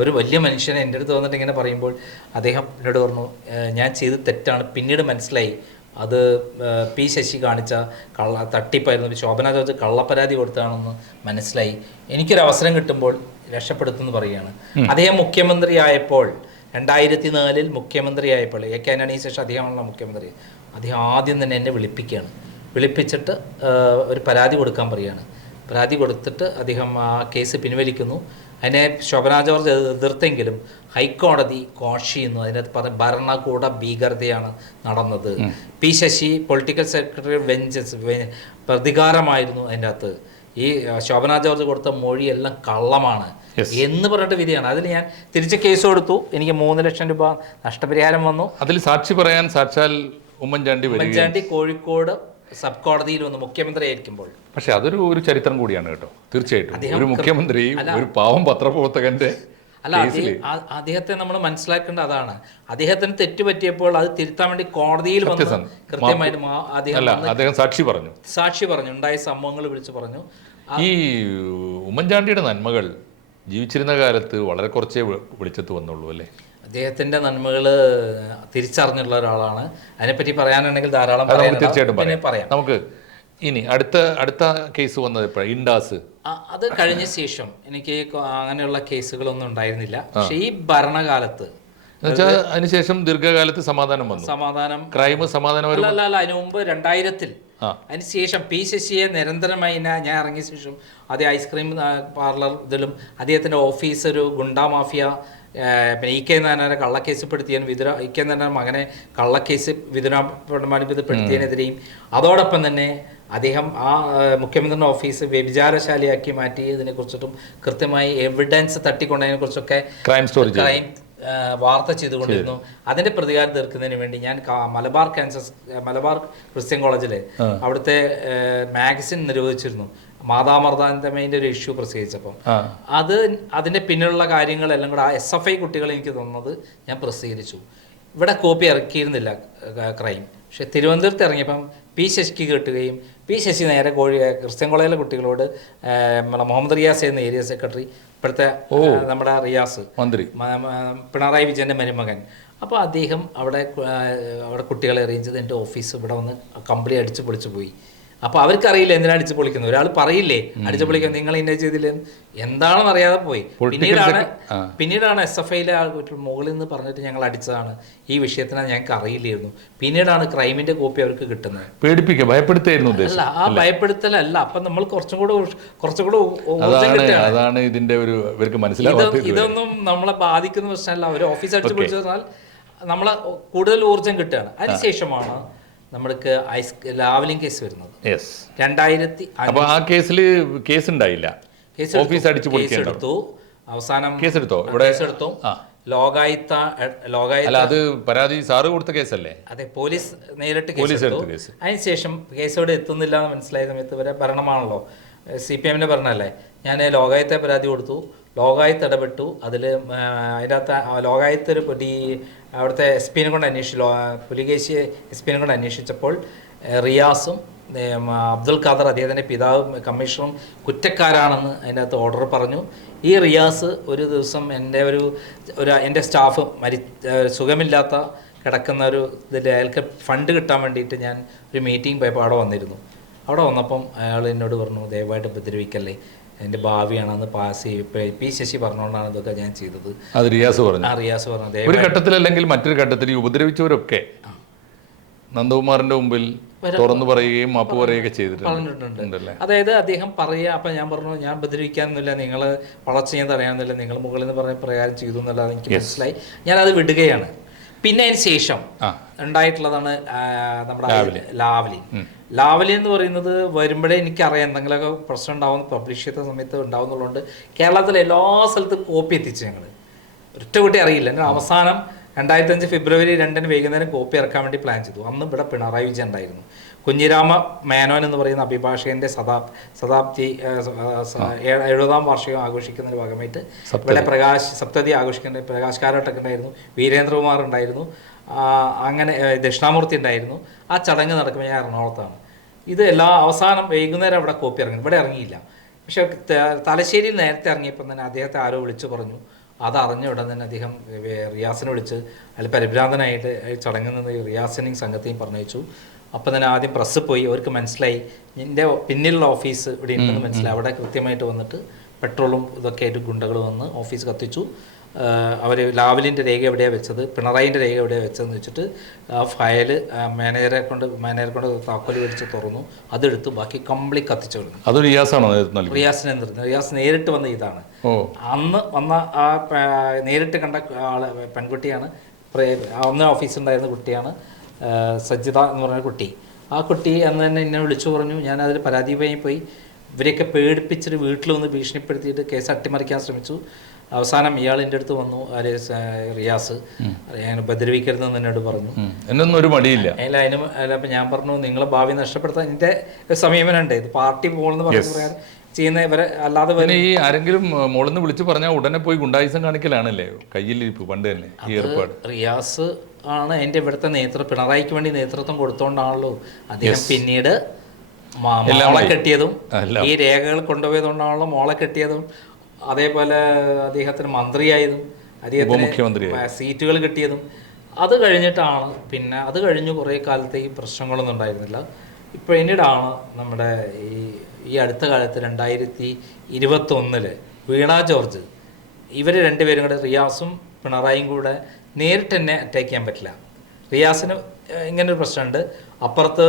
ഒരു വലിയ മനുഷ്യനെ എൻ്റെ അടുത്ത് വന്നിട്ട് ഇങ്ങനെ പറയുമ്പോൾ അദ്ദേഹം എന്നോട് പറഞ്ഞു, ഞാൻ ചെയ്ത് തെറ്റാണ്, പിന്നീട് മനസ്സിലായി, അത് പി ശശി കാണിച്ച തട്ടിപ്പായിരുന്നു. ശോഭന ജോർജ് കള്ളപ്പരാതി കൊടുത്താണെന്ന് മനസ്സിലായി. എനിക്കൊരു അവസരം കിട്ടുമ്പോൾ രക്ഷപ്പെടുത്തുമെന്ന് പറയുകയാണ്. അദ്ദേഹം മുഖ്യമന്ത്രിയായപ്പോൾ 2004 മുഖ്യമന്ത്രിയായപ്പോൾ AK ആന്റണിക്ക് ശേഷം അദ്ദേഹമാണല്ലോ മുഖ്യമന്ത്രി. അദ്ദേഹം ആദ്യം തന്നെ എന്നെ വിളിപ്പിക്കുകയാണ്. വിളിപ്പിച്ചിട്ട് ഒരു പരാതി കൊടുക്കാൻ പറയുകയാണ്. പരാതി കൊടുത്തിട്ട് അദ്ദേഹം ആ കേസ് പിൻവലിക്കുന്നു. അതിനെ ശോഭന ജോർജ് എതിർത്തെങ്കിലും ഹൈക്കോടതി കോഷ് ചെയ്യുന്നു. അതിനകത്ത് പറഞ്ഞ ഭരണകൂട ഭീകരതയാണ് നടന്നത്. പി ശശി പൊളിറ്റിക്കൽ സെക്രട്ടറി വെഞ്ചസ് പ്രതികാരമായിരുന്നു അതിൻ്റെ അകത്ത്. ഈ ശോഭന ജോർജ് കൊടുത്ത മൊഴിയെല്ലാം കള്ളമാണ് എന്ന് പറഞ്ഞിട്ട് വിധിയാണ്. അതിൽ ഞാൻ തിരിച്ച് കേസ് കൊടുത്തു. എനിക്ക് 3 ലക്ഷം രൂപ നഷ്ടപരിഹാരം വന്നു. അതിൽ സാക്ഷി പറയാൻ സാക്ഷാൽ ഉമ്മൻചാണ്ടി കോഴിക്കോട് സബ് കോടതിയിൽ വന്ന് മുഖ്യമന്ത്രി ആയിരിക്കുമ്പോൾ. പക്ഷെ അതൊരു ചരിത്രം കൂടിയാണ് കേട്ടോ. തീർച്ചയായിട്ടും ഒരു മുഖ്യമന്ത്രി ഒരു പാവം പത്രപ്രവർത്തകന്റെ അല്ല, അദ്ദേഹത്തെ നമ്മൾ മനസ്സിലാക്കേണ്ട അതാണ്. അദ്ദേഹത്തിന് തെറ്റുപറ്റിയപ്പോൾ അത് തിരുത്താൻ വേണ്ടി കോടതിയിൽ വന്ന് കൃത്യമായിട്ട് അദ്ദേഹം സാക്ഷി പറഞ്ഞു ഉണ്ടായ സംഭവങ്ങൾ വിളിച്ചു പറഞ്ഞു. ഈ ഉമ്മൻചാണ്ടിയുടെ നന്മകൾ ജീവിച്ചിരുന്ന കാലത്ത് വളരെ കുറച്ചേ വെളിച്ചത്ത് വന്നുള്ളൂ അല്ലേ? അദ്ദേഹത്തിന്റെ നന്മകൾ തിരിച്ചറിഞ്ഞുള്ള ഒരാളാണ്. അതിനെപ്പറ്റി പറയാനുണ്ടെങ്കിൽ ധാരാളം തീർച്ചയായിട്ടും പറയാം. നമുക്ക് ഇനി അടുത്ത കേസ് വന്നത് എപ്പോഴാണ്? ഇൻഡാസ്. അത് കഴിഞ്ഞ ശേഷം എനിക്ക് അങ്ങനെയുള്ള കേസുകളൊന്നും ഉണ്ടായിരുന്നില്ല. പക്ഷെ ഈ ഭരണകാലത്ത് അതിനുശേഷം ദീർഘകാലത്ത് സമാധാനം ക്രൈം സമാധാനം അല്ല അതിനു മുമ്പ് 2000 അതിനുശേഷം പി ശശിയെ നിരന്തരമായി ഞാൻ ഇറങ്ങിയ ശേഷം അതേ ഐസ്ക്രീം പാർലർ ഇതിലും അദ്ദേഹത്തിന്റെ ഓഫീസ് ഒരു ഗുണ്ടാ മാഫിയ, പിന്നെ EK നായനാരെ കള്ളക്കേസിൽപ്പെടുത്തിയതിനും EK നായനാർ മകനെ കള്ളക്കേസ് വിധുരപ്പെടുത്തിയതിനെതിരെയും അതോടൊപ്പം തന്നെ അദ്ദേഹം ആ മുഖ്യമന്ത്രിയുടെ ഓഫീസ് വ്യഭിചാരശാലയാക്കി മാറ്റിയതിനെ കുറിച്ചിട്ടും കൃത്യമായി എവിഡൻസ് തട്ടിക്കൊണ്ടതിനെ കുറിച്ചൊക്കെ ക്രൈം വാർത്ത ചെയ്തുകൊണ്ടിരുന്നു. അതിന്റെ പ്രതികാരം തീർക്കുന്നതിന് വേണ്ടി ഞാൻ മലബാർ ക്രിസ്ത്യൻ കോളേജില് അവിടുത്തെ മാഗസിൻ നിരോധിച്ചിരുന്നു. മാതാമർദ്ദാന്തമേന്റെ ഒരു ഇഷ്യൂ പ്രസിദ്ധീകരിച്ചപ്പം അതിന്റെ പിന്നിലുള്ള കാര്യങ്ങളെല്ലാം കൂടെ ആ SFI കുട്ടികൾ എനിക്ക് തന്നത് ഞാൻ പ്രസിദ്ധീകരിച്ചു. ഇവിടെ കോപ്പി ഇറക്കിയിരുന്നില്ല ക്രൈം. പക്ഷെ തിരുവനന്തപുരത്ത് ഇറങ്ങിയപ്പം പി ശശിക്ക് കിട്ടുകയും പി ശശി നേരെ ക്രിസ്ത്യൻ കോളേജിലെ കുട്ടികളോട് മുഹമ്മദ് റിയാസ് എന്ന ഏരിയ സെക്രട്ടറി, ഇപ്പോഴത്തെ നമ്മുടെ റിയാസ് മന്ത്രി, പിണറായി വിജയന്റെ മരുമകൻ, അപ്പോൾ അദ്ദേഹം അവിടെ കുട്ടികളെ അറേഞ്ച് ചെയ്ത് എൻ്റെ ഓഫീസ് ഇവിടെ വന്ന് കംപ്ലീറ്റ് അടിച്ചു പൊളിച്ചു പോയി. അപ്പോൾ അവർക്കറിയില്ല എന്തിനാ അടിച്ചു പൊളിക്കുന്നത്. ഒരാൾ പറയില്ലേ അടിച്ചു പൊളിക്കാൻ നിങ്ങൾ ഇന്ന ചെയ്തില്ല എന്താണെന്ന് അറിയാതെ പോയി. പിന്നീടാണ് SFIയിലെ മുകളിൽ നിന്ന് പറഞ്ഞിട്ട് ഞങ്ങൾ അടിച്ചതാണ്, ഈ വിഷയത്തിന് ഞങ്ങൾക്ക് അറിയില്ലായിരുന്നു. പിന്നീടാണ് ക്രൈമിന്റെ കോപ്പി അവർക്ക് കിട്ടുന്നത്. ഭയപ്പെടുത്തായിരുന്നു അല്ല, ആ ഭയപ്പെടുത്തലല്ല. അപ്പൊ നമ്മൾ കുറച്ചും കൂടെ അതാണ് ഇതിന്റെ ഒരു ഇതൊന്നും നമ്മളെ ബാധിക്കുന്ന പ്രശ്നമല്ല. ഒരു ഓഫീസ് അടിച്ചു പൊളിച്ചു പറഞ്ഞാൽ നമ്മളെ കൂടുതൽ ഊർജം കിട്ടുകയാണ്. അതിനുശേഷമാണ് നമ്മൾക്ക് ലാവലിംഗ് കേസ് വരുന്നത്. 2005. ആ കേസിൽ കേസ് ഉണ്ടായില്ല. കേസെടുത്തു. അവസാനം കേസെടുത്തു. അത് പരാതി സാറ് കൊടുത്ത കേസല്ലേ? അതെ, പോലീസ് നേരിട്ട് കേസെടുത്തു. അതിനുശേഷം കേസോടെ എത്തുന്നില്ല എന്ന് മനസ്സിലായ സമയത്ത് ഇവരെ ഭരണമാണല്ലോ, CPMന്റെ ഭരണമല്ലേ, ഞാൻ ലോകായുക്ത പരാതി കൊടുത്തു. ലോകായുക്ത ഇടപെട്ടു. അതിൽ അതിനകത്ത് ലോകായുക്ത ഒരു അവിടുത്തെ SP-നെ കൊണ്ട് പുലികേശി SP-നെ കൊണ്ട് അന്വേഷിച്ചപ്പോൾ റിയാസും അബ്ദുൽ ഖാദർ അദ്ദേഹത്തിൻ്റെ പിതാവും കമ്മീഷണറും കുറ്റക്കാരാണെന്ന് അതിനകത്ത് ഓർഡർ പറഞ്ഞു. ഈ റിയാസ് ഒരു ദിവസം എൻ്റെ സ്റ്റാഫ് സുഖമില്ലാത്ത കിടക്കുന്ന ഒരു ഇതിൽ അയാൾക്ക് ഫണ്ട് കിട്ടാൻ വേണ്ടിയിട്ട് ഞാൻ ഒരു മീറ്റിംഗ് പോയപ്പോൾ അവിടെ വന്നിരുന്നു. അവിടെ വന്നപ്പം അയാൾ എന്നോട് പറഞ്ഞു, ദയവായിട്ട് ഉപദ്രവിക്കല്ലേ, എൻ്റെ ഭാവിയാണെന്ന് പി ശശി പറഞ്ഞുകൊണ്ടാണ് ഇതൊക്കെ ഞാൻ ചെയ്തത്. അത് റിയാസ് പറഞ്ഞു. ഒരു ഘട്ടത്തിൽ അല്ലെങ്കിൽ മറ്റൊരു ഘട്ടത്തിൽ ഉപദ്രവിച്ചവരൊക്കെ നന്ദകുമാറിന്റെ മുമ്പിൽ തുറന്നു പറയുകയും മാപ്പ് പറയുകയൊക്കെ ചെയ്തിട്ടുണ്ട്. അതായത് അദ്ദേഹം പറയുക, അപ്പം ഞാൻ പറഞ്ഞു ഞാൻ ഉപദ്രവിക്കാനൊന്നുമില്ല, നിങ്ങൾ വളർച്ച ചെയ്യാൻ തടയാനൊന്നുമില്ല, നിങ്ങൾ മുകളിൽ നിന്ന് പറഞ്ഞ പ്രകാരം ചെയ്തു എന്നുള്ളത് എനിക്ക് മനസ്സിലായി. ഞാനത് വിടുകയാണ്. പിന്നെ അതിന് ശേഷം ഉണ്ടായിട്ടുള്ളതാണ് നമ്മുടെ ലാവലി എന്ന് പറയുന്നത്. വരുമ്പോഴേ എനിക്കറിയാം എന്തെങ്കിലുമൊക്കെ പ്രശ്നം ഉണ്ടാവും, പബ്ലിഷ് ചെയ്ത സമയത്ത് ഉണ്ടാവുന്നുള്ളതുകൊണ്ട് കേരളത്തിലെ എല്ലാ സ്ഥലത്തും കോപ്പി എത്തിച്ചു. ഞങ്ങൾ ഒറ്റ കുട്ടി അറിയില്ല. അവസാനം 2005 ഫെബ്രുവരി 2 വൈകുന്നേരം കോപ്പി ഇറക്കാൻ വേണ്ടി പ്ലാൻ ചെയ്തു. അന്ന് ഇവിടെ പിണറായി വിജയൻ ഉണ്ടായിരുന്നു. കുഞ്ഞിരാമ മേനോൻ എന്ന് പറയുന്ന അഭിഭാഷകന്റെ ശതാബ്ദി 70ാം വാർഷികം ആഘോഷിക്കുന്നതിന് ഭാഗമായിട്ട് ഇവിടെ സപ്തതി ആഘോഷിക്കുന്ന പ്രകാശ് കാരാട്ടൊക്കെ ഉണ്ടായിരുന്നു, വീരേന്ദ്രകുമാർ ഉണ്ടായിരുന്നു, അങ്ങനെ ദക്ഷിണാമൂർത്തി ഉണ്ടായിരുന്നു. ആ ചടങ്ങ് നടക്കുമ്പോൾ ഞാൻ എറണാകുളത്താണ്. ഇത് അവസാനം വൈകുന്നേരം അവിടെ കോപ്പി ഇറങ്ങി, ഇവിടെ ഇറങ്ങിയില്ല. പക്ഷെ തലശ്ശേരിയിൽ നേരത്തെ ഇറങ്ങിയപ്പോൾ തന്നെ അദ്ദേഹത്തെ ആരോ വിളിച്ചു പറഞ്ഞു, അതറിഞ്ഞ ഉടൻ തന്നെ അദ്ദേഹം റിയാസിനെ വിളിച്ച് അതിൽ പരിഭ്രാന്തനായിട്ട് ചടങ്ങിൽ നിന്ന് റിയാസിനെയും സംഘത്തെയും പറഞ്ഞയച്ചു. അപ്പം തന്നെ ആദ്യം പ്രസ് പോയി, അവർക്ക് മനസ്സിലായി എൻ്റെ പിന്നിലുള്ള ഓഫീസ് ഇവിടെ ഉണ്ടെന്ന് മനസ്സിലായി. അവിടെ കൃത്യമായിട്ട് വന്നിട്ട് പെട്രോളും ഇതൊക്കെ ആയിട്ട് ഗുണ്ടകൾ വന്ന് ഓഫീസ് കത്തിച്ചു. അവർ ലാവലിൻ്റെ രേഖ എവിടെയാണ് വെച്ചത്, പിണറായിൻ്റെ രേഖ എവിടെയാണ് വെച്ചതെന്ന് വെച്ചിട്ട് ആ ഫയൽ മാനേജറെ കൊണ്ട് താക്കോല് മേടിച്ച് തുറന്നു, അതെടുത്ത് ബാക്കി കംപ്ലീറ്റ് കത്തിച്ചു കൊടുക്കുന്നു. അത് റിയാസാണോ? റിയാസിനെ നിർത്തുന്നത്, റിയാസ് നേരിട്ട് വന്ന ഇതാണ്. അന്ന് വന്ന ആ നേരിട്ട് കണ്ട ആള് പെൺകുട്ടിയാണ്, അന്ന് ഓഫീസുണ്ടായിരുന്ന കുട്ടിയാണ് സജിത എന്ന് പറഞ്ഞ കുട്ടി. ആ കുട്ടി അന്ന് തന്നെ എന്നെ വിളിച്ചു പറഞ്ഞു, ഞാൻ അതിൽ പരാതിയുമായി പോയി. ഇവരെയൊക്കെ പേടിപ്പിച്ചിട്ട് വീട്ടിൽ വന്ന് ഭീഷണിപ്പെടുത്തിയിട്ട് കേസ് അട്ടിമറിക്കാൻ ശ്രമിച്ചു. അവസാനം ഇയാൾ എൻ്റെ അടുത്ത് വന്നു, റിയാസ് ഞാൻ ഉപദ്രവിക്കരുതെന്ന് എന്നോട് പറഞ്ഞു. എന്നൊന്നും ഒരു മടിയില്ല. അപ്പം ഞാൻ പറഞ്ഞു, നിങ്ങളെ ഭാവി നഷ്ടപ്പെടുത്താൻ എൻ്റെ സമീപനമുണ്ട്, ഇത് പാർട്ടി പോകണമെന്ന് പറഞ്ഞു ചെയ്യുന്ന ഇവരെ അല്ലാതെ ഈ ആരെങ്കിലും മോളിൽ നിന്ന് വിളിച്ചു പറഞ്ഞാൽ ഉടനെ പോയി ഗുണ്ടായുസം കാണിക്കലാണല്ലേ കയ്യിലിരിപ്പ് പണ്ട് തന്നെ ഈ ഏർപ്പാട്. റിയാസ് ആണ് എൻ്റെ ഇവിടുത്തെ പിണറായിക്ക് വേണ്ടി നേതൃത്വം കൊടുത്തോണ്ടാണല്ലോ അദ്ദേഹം പിന്നീട് മോളെ കെട്ടിയതും ഈ രേഖകൾ കൊണ്ടുപോയതുകൊണ്ടാണല്ലോ മോളെ കെട്ടിയതും, അതേപോലെ അദ്ദേഹത്തിന് മന്ത്രിയായതും അദ്ദേഹത്തിന് സീറ്റുകൾ കിട്ടിയതും. അത് കഴിഞ്ഞിട്ടാണ് പിന്നെ അത് കഴിഞ്ഞ് കുറേ കാലത്തേക്ക് പ്രശ്നങ്ങളൊന്നും ഉണ്ടായിരുന്നില്ല. ഇപ്പോൾ പിന്നീടാണ് നമ്മുടെ ഈ അടുത്ത കാലത്ത് 2021 വീണ ജോർജ് ഇവർ രണ്ടുപേരും കൂടെ, റിയാസും പിണറായിയും കൂടെ നേരിട്ട് തന്നെ അറ്റാക്ക് ചെയ്യാൻ പറ്റില്ല. റിയാസിന് ഇങ്ങനൊരു പ്രശ്നമുണ്ട്, അപ്പുറത്ത്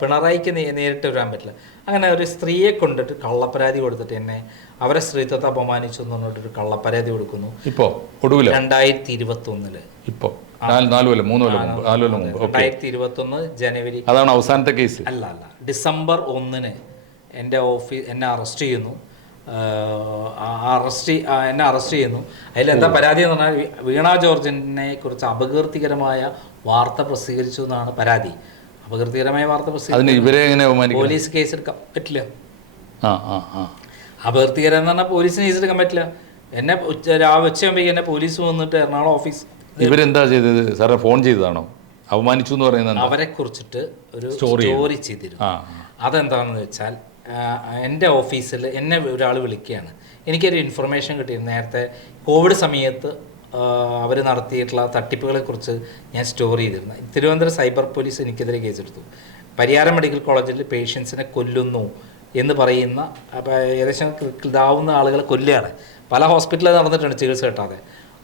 പിണറായിക്ക് നേരിട്ട് വരാൻ പറ്റില്ല. അങ്ങനെ ഒരു സ്ത്രീയെ കൊണ്ടിട്ട് കള്ളപ്പരാതി കൊടുത്തിട്ട് എന്നെ അവരെ സ്ത്രീത്വത്തെ അപമാനിച്ചു എന്ന് പറഞ്ഞിട്ടൊരു കള്ളപ്പരാതി കൊടുക്കുന്നു. ഇപ്പോൾ 2021 ഇപ്പോൾ 2021 ജനുവരി. അതാണ് അവസാനത്തെ കേസ്. അല്ല ഡിസംബർ 1 എന്നെ അറസ്റ്റ് ചെയ്യുന്നു. എന്നെ അറസ്റ്റ് ചെയ്യുന്നു. അതിലെന്താ പരാതി എന്ന് പറഞ്ഞാൽ വീണ ജോർജിനെ കുറിച്ച് അപകീർത്തികരമായ വാർത്ത പ്രസിദ്ധീകരിച്ചു എന്നാണ് പരാതി. അപകീർത്തികരമായ വാർത്ത പ്രസിദ്ധീകരിച്ചു പോലീസ് കേസെടുക്കാൻ പറ്റില്ല. അപകീർത്തികരം എന്ന് പറഞ്ഞാൽ പോലീസിന് കേസെടുക്കാൻ പറ്റില്ല. എന്നെ ഉച്ചയാകുമ്പോഴേക്കും എന്നെ പോലീസ് വന്നിട്ട് എറണാകുളം ഓഫീസ്. ഇവരെന്താ ചെയ്തത് സാറേ? ഫോൺ ചെയ്തതാണോ? അപമാനിച്ചു എന്ന് പറയുന്നത് അവരെ കുറിച്ചിട്ട് ഒരു സ്റ്റോറി ചെയ്തിരുന്നു. അതെന്താണെന്ന് വെച്ചാൽ എൻ്റെ ഓഫീസിൽ എന്നെ ഒരാൾ വിളിക്കുകയാണ്. എനിക്കൊരു ഇൻഫർമേഷൻ കിട്ടിയിരുന്നു. നേരത്തെ കോവിഡ് സമയത്ത് അവർ നടത്തിയിട്ടുള്ള തട്ടിപ്പുകളെക്കുറിച്ച് ഞാൻ സ്റ്റോർ ചെയ്തിരുന്നു. തിരുവനന്തപുരം സൈബർ പോലീസ് എനിക്കെതിരെ കേസെടുത്തു. പരിയാരം മെഡിക്കൽ കോളേജിൽ പേഷ്യൻസിനെ കൊല്ലുന്നു എന്ന് പറയുന്ന ഏകദേശം ഇതാവുന്ന ആളുകളെ കൊല്ലുകയാണ്. പല ഹോസ്പിറ്റലിൽ നടന്നിട്ടുണ്ട് ചികിത്സ കിട്ടാതെ.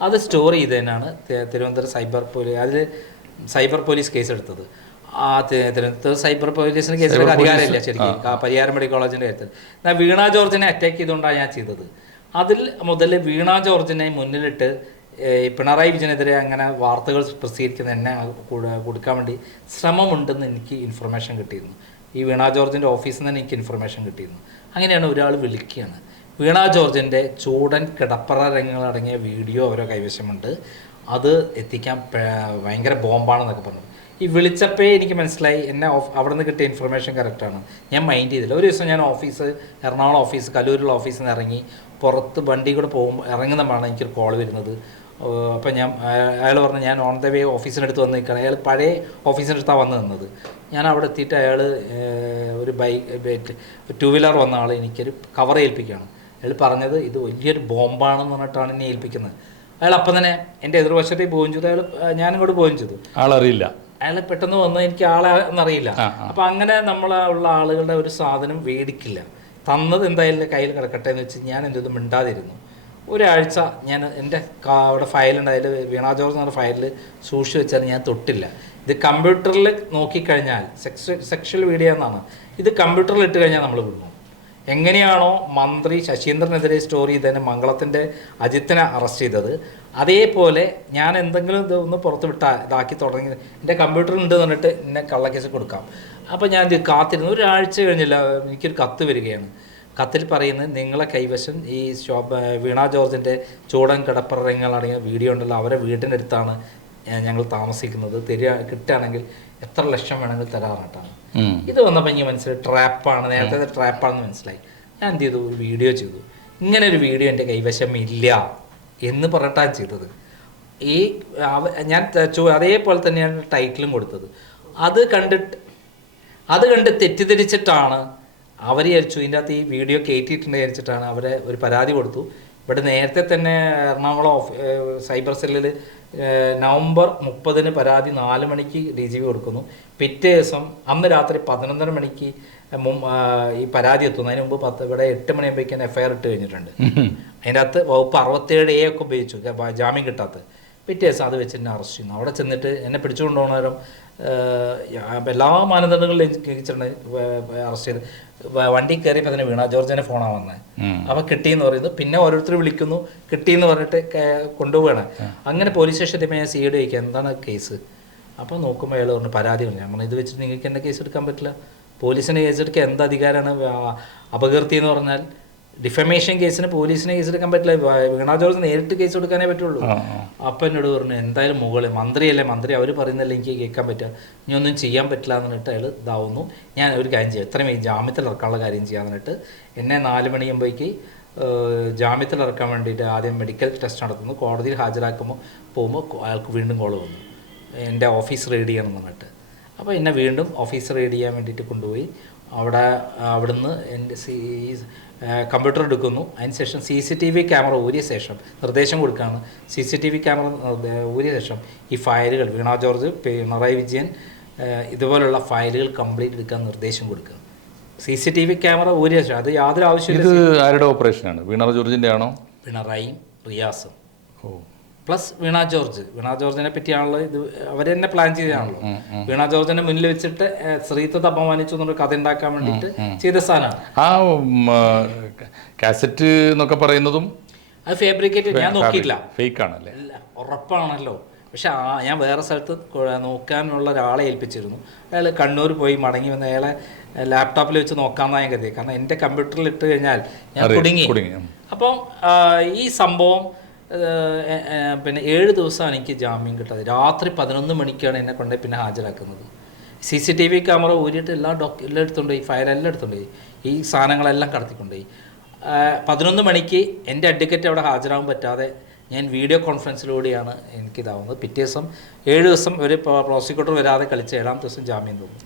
അത് സ്റ്റോർ ചെയ്തതിനാണ് തിരുവനന്തപുരം സൈബർ പോലീസ് കേസെടുത്തത്. തിരുവനന്തപുരം സൈബർ പോലീസിന് കേസെടുക്കാൻ അധികാരമില്ല ശരിക്കും പരിയാരം മെഡിക്കൽ കോളേജിൻ്റെ കാര്യത്തിൽ. എന്നാൽ വീണ ജോർജിനെ അറ്റാക്ക് ചെയ്തുകൊണ്ടാണ് ഞാൻ ചെയ്തത്. അതിൽ മുതൽ വീണ ജോർജിനെ മുന്നിലിട്ട് പിണറായി വിജയനെതിരെ അങ്ങനെ വാർത്തകൾ പ്രസിദ്ധീകരിക്കുന്ന എന്നെ കൊടുക്കാൻ വേണ്ടി ശ്രമമുണ്ടെന്ന് എനിക്ക് ഇൻഫർമേഷൻ കിട്ടിയിരുന്നു. ഈ വീണ ജോർജിൻ്റെ ഓഫീസിൽ നിന്ന് എനിക്ക് ഇൻഫർമേഷൻ കിട്ടിയിരുന്നു. അങ്ങനെയാണ് ഒരാൾ വിളിക്കുകയാണ്. വീണ ജോർജിൻ്റെ ചൂടൻ കിടപ്പറ രംഗങ്ങളടങ്ങിയ വീഡിയോ അവരുടെ കൈവശമുണ്ട്, അത് എത്തിക്കാൻ ഭയങ്കര ബോംബാണെന്നൊക്കെ പറഞ്ഞു. ഈ വിളിച്ചപ്പോഴേ എനിക്ക് മനസ്സിലായി എന്നെ അവിടെ നിന്ന് കിട്ടിയ ഇൻഫർമേഷൻ കറക്റ്റാണ്. ഞാൻ മൈൻഡ് ചെയ്തില്ല. ഒരു ദിവസം ഞാൻ എറണാകുളം ഓഫീസ് കല്ലൂരിലുള്ള ഓഫീസിൽ നിന്ന് ഇറങ്ങി പുറത്ത് വണ്ടി കൂടെ ഇറങ്ങുന്നതാണ് എനിക്കൊരു കോൾ വരുന്നത്. അപ്പം അയാൾ പറഞ്ഞു ഞാൻ ഓൺ ദ വേ ഓഫീസിനടുത്ത് വന്ന് നിൽക്കണം. അയാൾ പഴയ ഓഫീസിനടുത്താണ് വന്ന് നിന്നത്. ഞാൻ അവിടെ എത്തിയിട്ട് അയാൾ ഒരു ടൂ വീലർ വന്ന ആൾ എനിക്കൊരു കവർ ഏൽപ്പിക്കുകയാണ്. അയാൾ പറഞ്ഞത് ഇത് വലിയൊരു ബോംബാണെന്ന് പറഞ്ഞിട്ടാണ് എന്നെ ഏൽപ്പിക്കുന്നത്. അയാൾ അപ്പം തന്നെ എൻ്റെ എതിർവശത്തേക്ക് പോവുകയും ചെയ്തു. ഞാനിങ്ങോട്ട് പോവുകയും ചെയ്തു. ആളറിയില്ല. അയാൾ പെട്ടെന്ന് വന്ന് എനിക്ക് ആളെ എന്നറിയില്ല. അപ്പം അങ്ങനെ ഉള്ള ആളുകളുടെ ഒരു സാധനം മേടിക്കില്ല. തന്നത് എന്തായാലും കയ്യിൽ കിടക്കട്ടെ എന്ന് വെച്ച് ഞാൻ എൻ്റെ ഇത് മിണ്ടാതിരുന്നു. ഒരാഴ്ച ഞാൻ എൻ്റെ അവിടെ ഫയലുണ്ട്, അതിൽ വീണ ജോർജ് എന്ന് പറഞ്ഞ ഫയലിൽ സൂക്ഷിച്ച് വെച്ചാൽ ഞാൻ തൊട്ടില്ല. ഇത് കമ്പ്യൂട്ടറിൽ നോക്കിക്കഴിഞ്ഞാൽ സെക്ഷൽ വീഡിയോ എന്നാണ്. ഇത് കമ്പ്യൂട്ടറിൽ ഇട്ട് കഴിഞ്ഞാൽ നമ്മൾ വിടുന്നു. എങ്ങനെയാണോ മന്ത്രി ശശീന്ദ്രനെതിരെ സ്റ്റോർ ചെയ്തതിന് മംഗളത്തിൻ്റെ അജിത്തിനെ അറസ്റ്റ് ചെയ്തത്, അതേപോലെ ഞാൻ എന്തെങ്കിലും ഇതൊന്ന് പുറത്ത് ഇതാക്കി തുടങ്ങി എൻ്റെ കമ്പ്യൂട്ടറിൽ ഉണ്ട് പറഞ്ഞിട്ട് എന്നെ കള്ളക്കേസ് കൊടുക്കാം. അപ്പോൾ ഞാൻ ഇത് കാത്തിരുന്നു. ഒരാഴ്ച കഴിഞ്ഞില്ല, എനിക്കൊരു കത്ത് വരികയാണ്. കത്തിൽ പറയുന്നത് നിങ്ങളെ കൈവശം ഈ വീണ ജോർജിൻ്റെ ചൂടൻ കിടപ്പറങ്ങളടങ്ങിയ വീഡിയോ ഉണ്ടല്ലോ, അവരെ വീടിനടുത്താണ് ഞങ്ങൾ താമസിക്കുന്നത്, കിട്ടുകയാണെങ്കിൽ എത്ര ലക്ഷം വേണമെങ്കിൽ തരാറായിട്ടാണ്. ഇത് വന്നപ്പോൾ എനിക്ക് മനസ്സിലായി ട്രാപ്പാണ്, നേരത്തെ ട്രാപ്പാണെന്ന് മനസ്സിലായി. ഞാൻ എന്ത് ചെയ്തു, ഒരു വീഡിയോ ചെയ്തു. ഇങ്ങനെ ഒരു വീഡിയോ എൻ്റെ കൈവശം ഇല്ല എന്ന് പറഞ്ഞിട്ടാണ് ചെയ്തത്. ഞാൻ അതേപോലെ തന്നെയാണ് ടൈറ്റിലും കൊടുത്തത്. അത് കണ്ട് തെറ്റിദ്ധരിച്ചിട്ടാണ് അവർ വിചാരിച്ചു ഇതിൻ്റെ അകത്ത് ഈ വീഡിയോ കയറ്റിയിട്ടുണ്ട് വിചാരിച്ചിട്ടാണ് അവരെ ഒരു പരാതി കൊടുത്തു. ഇവിടെ നേരത്തെ തന്നെ എറണാകുളം സൈബർ സെല്ലിൽ നവംബർ 30 പരാതി 4 മണിക്ക് DGP കൊടുക്കുന്നു. പിറ്റേ ദിവസം അന്ന് രാത്രി 11:30 മണിക്ക് ഈ പരാതി എത്തുന്നു. അതിന് മുമ്പ് ഇവിടെ 8 മണിയാകുമ്പോഴേക്കും FIR ഇട്ട് കഴിഞ്ഞിട്ടുണ്ട്. അതിൻ്റെ അകത്ത് വകുപ്പ് 67A ഒക്കെ ഉപയോഗിച്ചു, ജാമ്യം കിട്ടാത്ത. പിറ്റേ ദിവസം അത് വെച്ച് എന്നെ അറസ്റ്റ് ചെയ്യുന്നു. അവിടെ ചെന്നിട്ട് എന്നെ പിടിച്ചുകൊണ്ടുപോകണവരും എല്ലാ മാനദണ്ഡങ്ങളും ലംഘിച്ചിട്ടുണ്ട്. അറസ്റ്റ് ചെയ്ത് വണ്ടി കയറിയപ്പോൾ തന്നെ വീണ ജോർജിൻ്റെ ഫോണാണ് വന്നത്. അപ്പോൾ കിട്ടിയെന്ന് പറയുന്നു. പിന്നെ ഓരോരുത്തർ വിളിക്കുന്നു, കിട്ടിയെന്ന് പറഞ്ഞിട്ട് കൊണ്ടുപോവുകയാണ്. അങ്ങനെ പോലീസ് സ്റ്റേഷനിൽ ഞാൻ CID ചോദിക്കുക എന്താണ് കേസ്. അപ്പോൾ നോക്കുമ്പോൾ അയാൾ പറഞ്ഞു പരാതി പറഞ്ഞു. ഞാൻ പറഞ്ഞു ഇത് വെച്ചിട്ട് നിങ്ങൾക്ക് എന്നെ കേസ് എടുക്കാൻ പറ്റില്ല. പോലീസിന് കേസെടുക്കാൻ എന്ത് അധികാരമാണ്? അപകീർത്തി എന്ന് പറഞ്ഞാൽ ഡിഫമേഷൻ കേസിന് പോലീസിന് കേസെടുക്കാൻ പറ്റില്ല. വീണ ജോർജ് നേരിട്ട് കേസ് എടുക്കാനേ പറ്റുള്ളൂ. അപ്പം എന്നോട് പറഞ്ഞു എന്തായാലും മുകളിൽ മന്ത്രിയല്ലേ, മന്ത്രി അവർ പറയുന്നല്ലേ എനിക്ക് കേൾക്കാൻ പറ്റുക, ഇനി ഒന്നും ചെയ്യാൻ പറ്റില്ല എന്ന് പറഞ്ഞിട്ട് അയാൾ ഇതാവുന്നു. ഞാൻ ഒരു കാര്യം ചെയ്യാം, എത്രയും ജാമ്യത്തിൽ ഇറക്കാനുള്ള കാര്യം ചെയ്യാന്ന് പറഞ്ഞിട്ട് എന്നെ 4 മണിയാകുമ്പോഴേക്ക് ജാമ്യത്തിൽ ഇറക്കാൻ വേണ്ടിയിട്ട് ആദ്യം മെഡിക്കൽ ടെസ്റ്റ് നടത്തുന്നു. കോടതിയിൽ പോകുമ്പോൾ അയാൾക്ക് വീണ്ടും കോൾ വന്നു, എൻ്റെ ഓഫീസ് റെയ്ഡ് ചെയ്യണം എന്ന് പറഞ്ഞിട്ട്. അപ്പോൾ എന്നെ വീണ്ടും ഓഫീസ് റെയ്ഡ് ചെയ്യാൻ വേണ്ടിയിട്ട് കൊണ്ടുപോയി. അവിടുന്ന് എൻ്റെ കമ്പ്യൂട്ടർ എടുക്കുന്നു. അതിനുശേഷം CCTV ക്യാമറ ഊരിയ ശേഷം നിർദ്ദേശം കൊടുക്കുകയാണ്. CCTV ക്യാമറ ഊരിയ ശേഷം ഈ ഫയലുകൾ വീണ ജോർജ്, പിണറായി വിജയൻ ഇതുപോലുള്ള ഫയലുകൾ കംപ്ലീറ്റ് എടുക്കാൻ നിർദ്ദേശം കൊടുക്കുക. CCTV ക്യാമറ ഊരിയ ശേഷം അത് യാതൊരു ആവശ്യമില്ല. ഇത് ആരുടെ ഓപ്പറേഷനാണ്? വീണ ജോർജിൻ്റെ ആണോ? പിണറായിയും റിയാസും പ്ലസ് വീണ ജോർജിനെ പറ്റിയാണല്ലോ ഇത്. അവർ തന്നെ പ്ലാൻ ചെയ്തതാണല്ലോ. വീണ ജോർജിനെ മുന്നിൽ വെച്ചിട്ട് സ്ത്രീത്വത്തെ അപമാനിച്ചു എന്നൊരു കഥ ഉണ്ടാക്കാൻ വേണ്ടിയിട്ട് ചെയ്ത സാധനമാണ്. ആ കാസറ്റ് എന്നൊക്കെ പറയുന്നതും അത് ഫാബ്രിക്കേറ്റ്, ഞാൻ നോക്കിയില്ല, ഫേക്ക് ആണല്ലേ? ഉറപ്പാണല്ലോ. പക്ഷെ ഞാൻ വേറെ സ്ഥലത്ത് നോക്കാനുള്ള ഒരാളെ ഏൽപ്പിച്ചിരുന്നു. അയാൾ കണ്ണൂർ പോയി മടങ്ങി വന്ന് അയാളെ ലാപ്ടോപ്പിൽ വെച്ച് നോക്കാമെന്നാണ് ഞാൻ കരുതിയത്. കാരണം എൻ്റെ കമ്പ്യൂട്ടറിൽ ഇട്ട് കഴിഞ്ഞാൽ ഞാൻ കുടുങ്ങി. അപ്പം ഈ സംഭവം പിന്നെ 7 ദിവസമാണ് എനിക്ക് ജാമ്യം കിട്ടാതെ. രാത്രി 11 മണിക്കാണ് എന്നെ കൊണ്ടുപോയി പിന്നെ ഹാജരാക്കുന്നത്. CCTV ക്യാമറ ഊരിയിട്ട് എല്ലാം എടുത്തുകൊണ്ടുപോയി, ഫയലെല്ലാം എടുത്തുകൊണ്ടുപോയി, ഈ സാധനങ്ങളെല്ലാം കടത്തിക്കൊണ്ടുപോയി. 11 മണിക്ക് എൻ്റെ അഡ്വക്കേറ്റ് അവിടെ ഹാജരാകാൻ പറ്റാതെ ഞാൻ വീഡിയോ കോൺഫറൻസിലൂടെയാണ് എനിക്കിതാവുന്നത്. പിറ്റേ ദിവസം 7 ദിവസം ഒരു പ്രോസിക്യൂട്ടർ വരാതെ കളിച്ച് 7ാമത്തെ ദിവസം ജാമ്യം തോന്നും.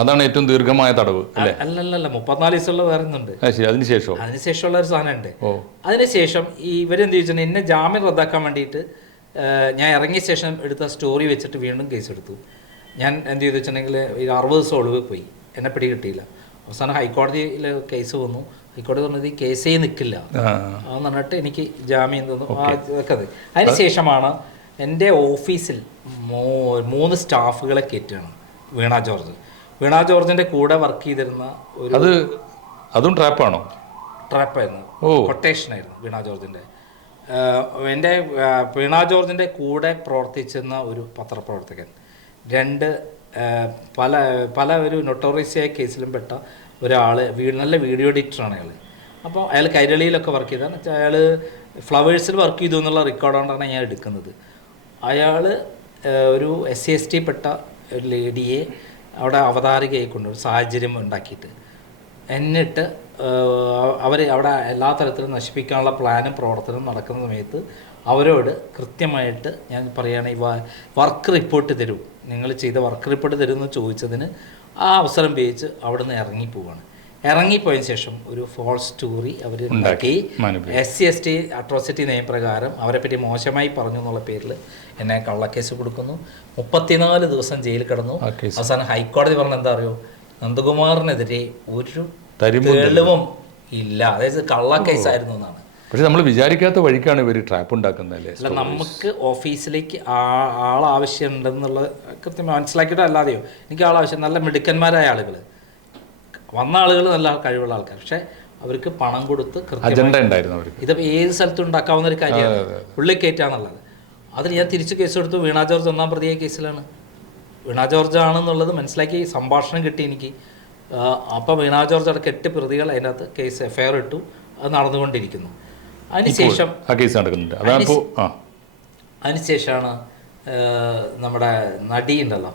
അതാണ് ഏറ്റവും ദീർഘമായ തടവ്. അല്ലല്ല 34 ദിവസമുള്ള വേറെ ഒന്നുണ്ട്. അതിനുശേഷമുള്ള ഒരു സാധനം ഉണ്ട്. അതിനുശേഷം ഇവരെന്ത് ചോദിച്ചാൽ എന്നെ ജാമ്യം റദ്ദാക്കാൻ വേണ്ടിയിട്ട് ഞാൻ ഇറങ്ങിയ ശേഷം എടുത്ത സ്റ്റോറി വെച്ചിട്ട് വീണ്ടും കേസ് എടുത്തു. ഞാൻ എന്ത് ചെയ്തു വെച്ചിട്ടുണ്ടെങ്കിൽ 60 ദിവസം ഒളിവ് പോയി, എന്നെ പിടി കിട്ടിയില്ല. അവസാനം ഹൈക്കോടതിയിൽ കേസ് വന്നു. ഹൈക്കോടതി പറഞ്ഞത് ഈ കേസേ നിൽക്കില്ല എന്ന് പറഞ്ഞിട്ട് എനിക്ക് ജാമ്യം തന്നു. അതൊക്കെ അതിനുശേഷമാണ് എൻ്റെ ഓഫീസിൽ 3 സ്റ്റാഫുകളെ കയറ്റുകയാണ് വീണ ജോർജിൻ്റെ കൂടെ വർക്ക് ചെയ്തിരുന്ന ഒരു അതും ട്രാപ്പാണോ? ട്രാപ്പായിരുന്നു, കൊട്ടേഷനായിരുന്നു വീണ ജോർജിൻ്റെ. എൻ്റെ വീണ ജോർജിൻ്റെ കൂടെ പ്രവർത്തിച്ചിരുന്ന ഒരു പത്രപ്രവർത്തകൻ, 2 പല ഒരു നൊട്ടോറിയസായ കേസിലും പെട്ട ഒരാൾ, നല്ല വീഡിയോ എഡിറ്ററാണ് അയാൾ. അപ്പോൾ അയാൾ കൈരളിയിലൊക്കെ വർക്ക് ചെയ്താണ്. അയാൾ ഫ്ലവേഴ്സിൽ വർക്ക് ചെയ്തു എന്നുള്ള റെക്കോർഡാണ് ഞാൻ എടുക്കുന്നത്. അയാൾ ഒരു SC/ST പെട്ട ഒരു ലേഡിയെ അവിടെ അവതാരികയായി കൊണ്ടൊരു സാഹചര്യം ഉണ്ടാക്കിയിട്ട് എന്നിട്ട് അവിടെ എല്ലാ തരത്തിലും നശിപ്പിക്കാനുള്ള പ്ലാനും പ്രവർത്തനവും നടക്കുന്ന സമയത്ത് അവരോട് കൃത്യമായിട്ട് ഞാൻ പറയുകയാണ്, ഈ വർക്ക് റിപ്പോർട്ട് തരൂ, നിങ്ങൾ ചെയ്ത വർക്ക് റിപ്പോർട്ട് തരുമെന്ന് ചോദിച്ചതിന് ആ അവസരം ഉപയോഗിച്ച് അവിടെ നിന്ന് ഇറങ്ങിപ്പോയതിന് ശേഷം ഒരു ഫോൾസ് സ്റ്റോറി അവർ ഉണ്ടാക്കി. SC/ST അട്രോസിറ്റി നിയമപ്രകാരം അവരെ പറ്റി മോശമായി പറഞ്ഞു എന്നുള്ള പേരിൽ എന്നെ കള്ളക്കേസ് കൊടുക്കുന്നു. 34 ദിവസം ജയിലിൽ കിടന്നു. അവസാനം ഹൈക്കോടതി പറഞ്ഞ എന്താ അറിയോ, നന്ദകുമാറിനെതിരെ ഒരു തെളിവും ഇല്ല, അതായത് കള്ളക്കേസായിരുന്നു എന്നാണ്. പക്ഷെ നമ്മൾ വിചാരിക്കാത്ത വഴിക്കാണ് ഇവർ ട്രാപ്പ് ഉണ്ടാക്കുന്നതല്ലേ. അല്ല, നമുക്ക് ഓഫീസിലേക്ക് ആളാവശ്യമുണ്ടെന്നുള്ള കൃത്യം മനസ്സിലാക്കിയിട്ട് അല്ലാതെയോ, എനിക്ക് ആളാവശ്യം, നല്ല മിടുക്കന്മാരായ ആളുകൾ, വന്ന ആളുകൾ നല്ല കഴിവുള്ള ആൾക്കാർ, പക്ഷെ അവർക്ക് പണം കൊടുത്ത് ഇതിപ്പോൾ ഏത് സ്ഥലത്തും ഉണ്ടാക്കാവുന്ന ഒരു കാര്യമാണ്, ഉള്ളിൽ കയറ്റാന്നുള്ളത്. അതിൽ ഞാൻ തിരിച്ച് കേസ് കൊടുത്തു. വീണ ജോർജ് 1-ാം പ്രതിയായ കേസിലാണ്. വീണ ജോർജ് ആണെന്നുള്ളത് മനസ്സിലാക്കി സംഭാഷണം കിട്ടി എനിക്ക്. അപ്പോൾ വീണ ജോർജ് അടക്കം 8 പ്രതികൾ അതിൻ്റെ അകത്ത് കേസ് FIR ഇട്ടു. അത് നടന്നുകൊണ്ടിരിക്കുന്നു. അതിനുശേഷമാണ് നമ്മുടെ നടി ഉണ്ടല്ലോ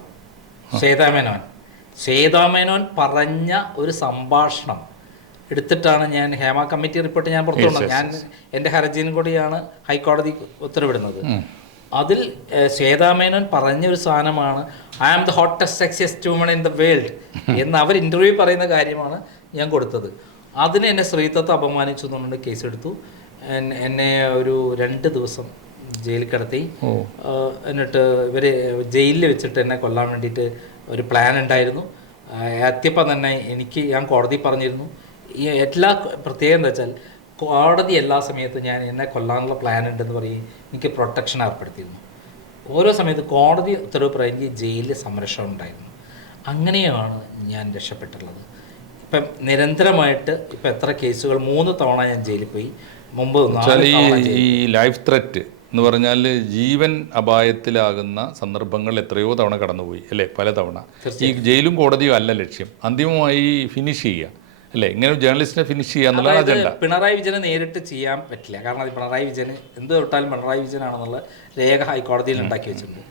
ശ്വേതാമേനോൻ പറഞ്ഞ ഒരു സംഭാഷണം എടുത്തിട്ടാണ് ഞാൻ ഹേമ കമ്മിറ്റി റിപ്പോർട്ട് ഞാൻ പുറത്തുകൊണ്ടു. ഞാൻ എൻ്റെ ഹർജിയും കൂടിയാണ് ഹൈക്കോടതി ഉത്തരവിടുന്നത്. അതിൽ ശ്വേതാമേനോൻ പറഞ്ഞൊരു സാധനമാണ്, I am the hottest sexiest woman in the world എന്ന് അവർ ഇൻ്റർവ്യൂ പറയുന്ന കാര്യമാണ് ഞാൻ കൊടുത്തത്. അതിന് എന്നെ സ്ത്രീത്വത്തെ അപമാനിച്ചു എന്നുകൊണ്ട് കേസെടുത്തു. എന്നെ ഒരു 2 ദിവസം ജയിലിൽ കിടത്തി. എന്നിട്ട് ഇവർ ജയിലിൽ വെച്ചിട്ട് എന്നെ കൊല്ലാൻ വേണ്ടിയിട്ട് ഒരു പ്ലാൻ ഉണ്ടായിരുന്നു. എത്തിയപ്പോൾ തന്നെ ഞാൻ കോടതി പറഞ്ഞിരുന്നു, ഈ എല്ലാ പ്രത്യേകത എന്താ വെച്ചാൽ കോടതി എല്ലാ സമയത്തും എന്നെ കൊല്ലാനുള്ള പ്ലാൻ ഉണ്ടെന്ന് പറയും എനിക്ക് പ്രൊട്ടക്ഷൻ ഏർപ്പെടുത്തിയിരുന്നു. ഓരോ സമയത്ത് കോടതി ഉത്തരവ് പറയുമെങ്കിൽ ജയിലിൽ സംരക്ഷണം ഉണ്ടായിരുന്നു. അങ്ങനെയാണ് ഞാൻ രക്ഷപ്പെട്ടുള്ളത്. ഇപ്പം നിരന്തരമായിട്ട് ഇപ്പം എത്ര കേസുകൾ 3 തവണ ഞാൻ ജയിലിൽ പോയി. മുമ്പ് ഈ ലൈഫ് ത്രെറ്റ് എന്ന് പറഞ്ഞാൽ ജീവൻ അപായത്തിലാകുന്ന സന്ദർഭങ്ങൾ എത്രയോ തവണ കടന്നുപോയി അല്ലേ, പലതവണ. ഈ ജയിലും കോടതിയും അല്ല ലക്ഷ്യം, അന്തിമമായി ഫിനിഷ് ചെയ്യുക അല്ലേ, ഇങ്ങനെ ജേർണലിസ്റ്റിനെ ഫിനിഷ് ചെയ്യുക എന്നുള്ളതാണ് അജണ്ട. പിണറായി വിജയനെ നേരിട്ട് ചെയ്യാൻ പറ്റില്ല. കാരണം അത് പിണറായി വിജയന് എന്ത് തൊട്ടാലും പിണറായി വിജയനാണെന്നുള്ള രേഖ ഹൈക്കോടതിയിൽ ഉണ്ടാക്കി വെച്ചിട്ടുണ്ട്.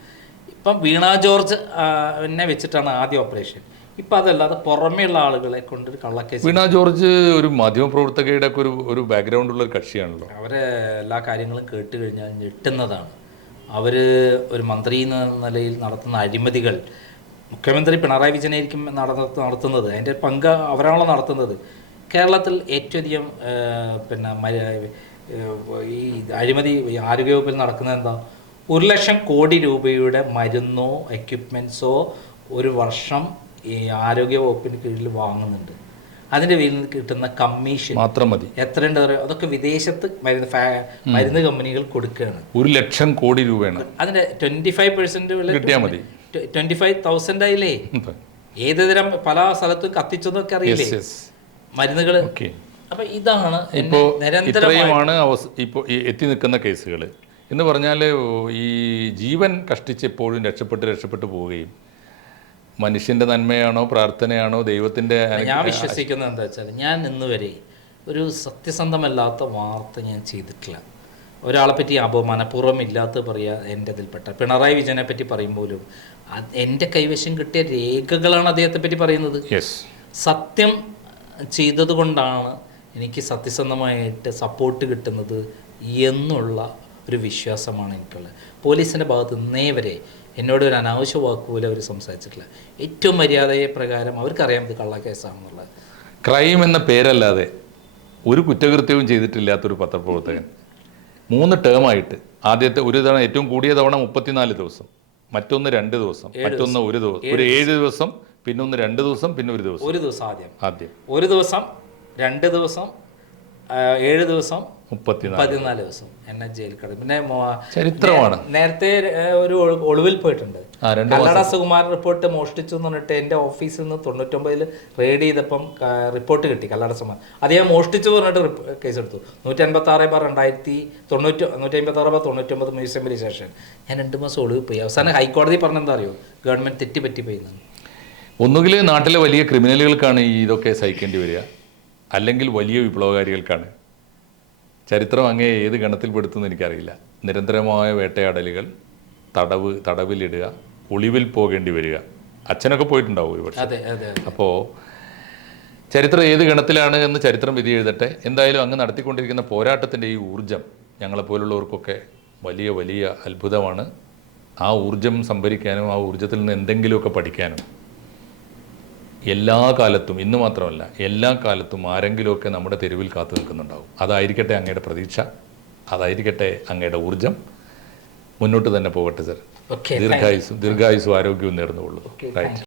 ഇപ്പം വീണ ജോർജ് എന്നെ വെച്ചിട്ടാണ് ആദ്യ ഓപ്പറേഷൻ. ഇപ്പം അതല്ലാതെ പുറമെയുള്ള ആളുകളെ കൊണ്ടൊരു കള്ളക്കേസ്. വീണ ജോർജ് ഒരു മാധ്യമപ്രവർത്തകയുടെ ഒക്കെ ഒരു ബാക്ക്ഗ്രൗണ്ട് ഉള്ള ഒരു കക്ഷിയാണല്ലോ. അവരെ എല്ലാ കാര്യങ്ങളും കേട്ട് കഴിഞ്ഞാൽ ഞെട്ടുന്നതാണ്. അവർ ഒരു മന്ത്രി എന്ന നിലയിൽ നടത്തുന്ന അഴിമതികൾ മുഖ്യമന്ത്രി പിണറായി വിജയനായിരിക്കും നടത്തുന്നത്. അതിൻ്റെ പങ്ക് അവരാണല്ലോ നടത്തുന്നത്. കേരളത്തിൽ ഏറ്റവും അധികം ഈ അഴിമതി ആരോഗ്യവകുപ്പിൽ നടക്കുന്നത് എന്താ? 1,00,000 കോടി രൂപയുടെ മരുന്നോ എക്യുപ്മെൻറ്റ്സോ ഒരു വർഷം ഈ ആരോഗ്യവകുപ്പിന് കീഴിൽ വാങ്ങുന്നുണ്ട്. അതിൻ്റെ പേരിൽ നിന്ന് കിട്ടുന്ന കമ്മീഷൻ മാത്രം മതി. എത്രയുണ്ട് പറയുക? അതൊക്കെ വിദേശത്ത് മരുന്ന് കമ്പനികൾ കൊടുക്കുകയാണ്. 1,00,000 കോടി രൂപയാണ്. അതിൻ്റെ 25% കിട്ടിയാൽ മതി. 25,000 ആയില്ലേ? ഏതുതരം പല സ്ഥലത്തും കത്തിച്ചതൊക്കെ അറിയില്ലേ മരുന്നുകൾ. അപ്പം ഇതാണ് ഇപ്പോൾ ഇത്രയുമാണ് ഇപ്പോൾ എത്തി നിൽക്കുന്ന കേസുകൾ എന്ന് പറഞ്ഞാൽ. ഈ ജീവൻ കഷ്ടിച്ചെപ്പോഴും രക്ഷപ്പെട്ട് പോവുകയും മനുഷ്യൻ്റെ നന്മയാണോ പ്രാർത്ഥനയാണോ ദൈവത്തിൻ്റെ. ഞാൻ വിശ്വസിക്കുന്നത് എന്താ വെച്ചാൽ ഞാൻ ഇന്ന് വരെ ഒരു സത്യസന്ധമല്ലാത്ത വാർത്ത ഞാൻ ചെയ്തിട്ടില്ല. ഒരാളെ പറ്റി മനഃപൂർവ്വം ഇല്ലാത്ത പറയുക എൻ്റെ ഇതിൽപ്പെട്ട. പിണറായി വിജയനെ പറ്റി പറയുമ്പോലും എൻ്റെ കൈവശം കിട്ടിയ രേഖകളാണ് അദ്ദേഹത്തെ പറ്റി പറയുന്നത്. സത്യം ചെയ്തത് കൊണ്ടാണ് എനിക്ക് സത്യസന്ധമായിട്ട് സപ്പോർട്ട് കിട്ടുന്നത് എന്നുള്ള ഒരു വിശ്വാസമാണ് എനിക്കുള്ളത്. പോലീസിൻ്റെ ഭാഗത്ത് ഇന്നേ വരെ എന്നോട് ഒരു അനാവശ്യ വാക്കുപോലെ അവർ സംസാരിച്ചിട്ടില്ല. ഏറ്റവും മര്യാദയെ പ്രകാരം അവർക്കറിയാം ഇത് കള്ളക്കേസാണെന്നുള്ളത്. ക്രൈം എന്ന പേരല്ലാതെ ഒരു കുറ്റകൃത്യവും ചെയ്തിട്ടില്ലാത്തൊരു പത്രപ്രവർത്തകൻ 3 ടേമായിട്ട് ആദ്യത്തെ ഒരു തവണ ഏറ്റവും കൂടിയ തവണ 34 ദിവസം, മറ്റൊന്ന് 2 ദിവസം, മറ്റൊന്ന് 1 ദിവസം, ഒരു 7 ദിവസം, പിന്നെ ഒന്ന് 2 ദിവസം, പിന്നെ 1 ദിവസം. 1 ദിവസം ആദ്യം 1 ദിവസം, 2 ദിവസം, 7 ദിവസം, 14 ദിവസം എന്നെ ജയിൽ കിടക്കും. പിന്നെ ചരിത്രമാണ്. നേരത്തെ ഒരു ഒളിവിൽ പോയിട്ടുണ്ട്. കല്ലട സുകുമാരൻ റിപ്പോർട്ട് മോഷ്ടിച്ചു എന്ന് പറഞ്ഞിട്ട് എൻ്റെ ഓഫീസിൽ നിന്ന് 99 റെയ്ഡ് ചെയ്തപ്പം റിപ്പോർട്ട് കിട്ടി. കല്ലട സുകുമാരൻ അദ്ദേഹം മോഷ്ടിച്ചു പറഞ്ഞിട്ട് കേസെടുത്തു. 156/99 മ്യൂസിയം രജിസ്ട്രേഷൻ. ഞാൻ 2 മാസം ഒളിവിൽ പോയി. അവസാനം ഹൈക്കോടതി പറഞ്ഞെന്താ അറിയോ? ഗവൺമെൻറ് തെറ്റിപ്പോയി. ഒന്നുകിൽ നാട്ടിലെ വലിയ ക്രിമിനലുകൾക്കാണ് ഇതൊക്കെ സഹിക്കേണ്ടി വരിക, അല്ലെങ്കിൽ വലിയ വിപ്ലവകാരികൾക്കാണ്. ചരിത്രം അങ്ങേ ഏത് ഗണത്തിൽപ്പെടുത്തുമെന്ന് എനിക്കറിയില്ല. നിരന്തരമായ വേട്ടയാടലുകൾ, തടവിലിടുക, ഒളിവിൽ പോകേണ്ടി വരിക. അച്ഛനൊക്കെ പോയിട്ടുണ്ടാവും ഒരുപക്ഷെ. അപ്പോൾ ചരിത്രം ഏത് ഗണത്തിലാണ് എന്ന് ചരിത്രം വിധി എഴുതട്ടെ. എന്തായാലും അങ്ങ് നടത്തിക്കൊണ്ടിരിക്കുന്ന പോരാട്ടത്തിൻ്റെ ഈ ഊർജം ഞങ്ങളെപ്പോലുള്ളവർക്കൊക്കെ വലിയ വലിയ അത്ഭുതമാണ്. ആ ഊർജം സംഭരിക്കാനും ആ ഊർജത്തിൽ നിന്ന് എന്തെങ്കിലുമൊക്കെ പഠിക്കാനും എല്ലാ കാലത്തും, ഇന്ന് മാത്രമല്ല എല്ലാ കാലത്തും ആരെങ്കിലുമൊക്കെ നമ്മുടെ തെരുവിൽ കാത്തു നിൽക്കുന്നുണ്ടാവും. അതായിരിക്കട്ടെ അങ്ങയുടെ പ്രതീക്ഷ, അതായിരിക്കട്ടെ അങ്ങയുടെ ഊർജം. മുന്നോട്ട് തന്നെ പോകട്ടെ സർ. ദീർഘായുസ്സും ആരോഗ്യവും നേർന്നുകൊള്ളുന്നു. റൈറ്റ്.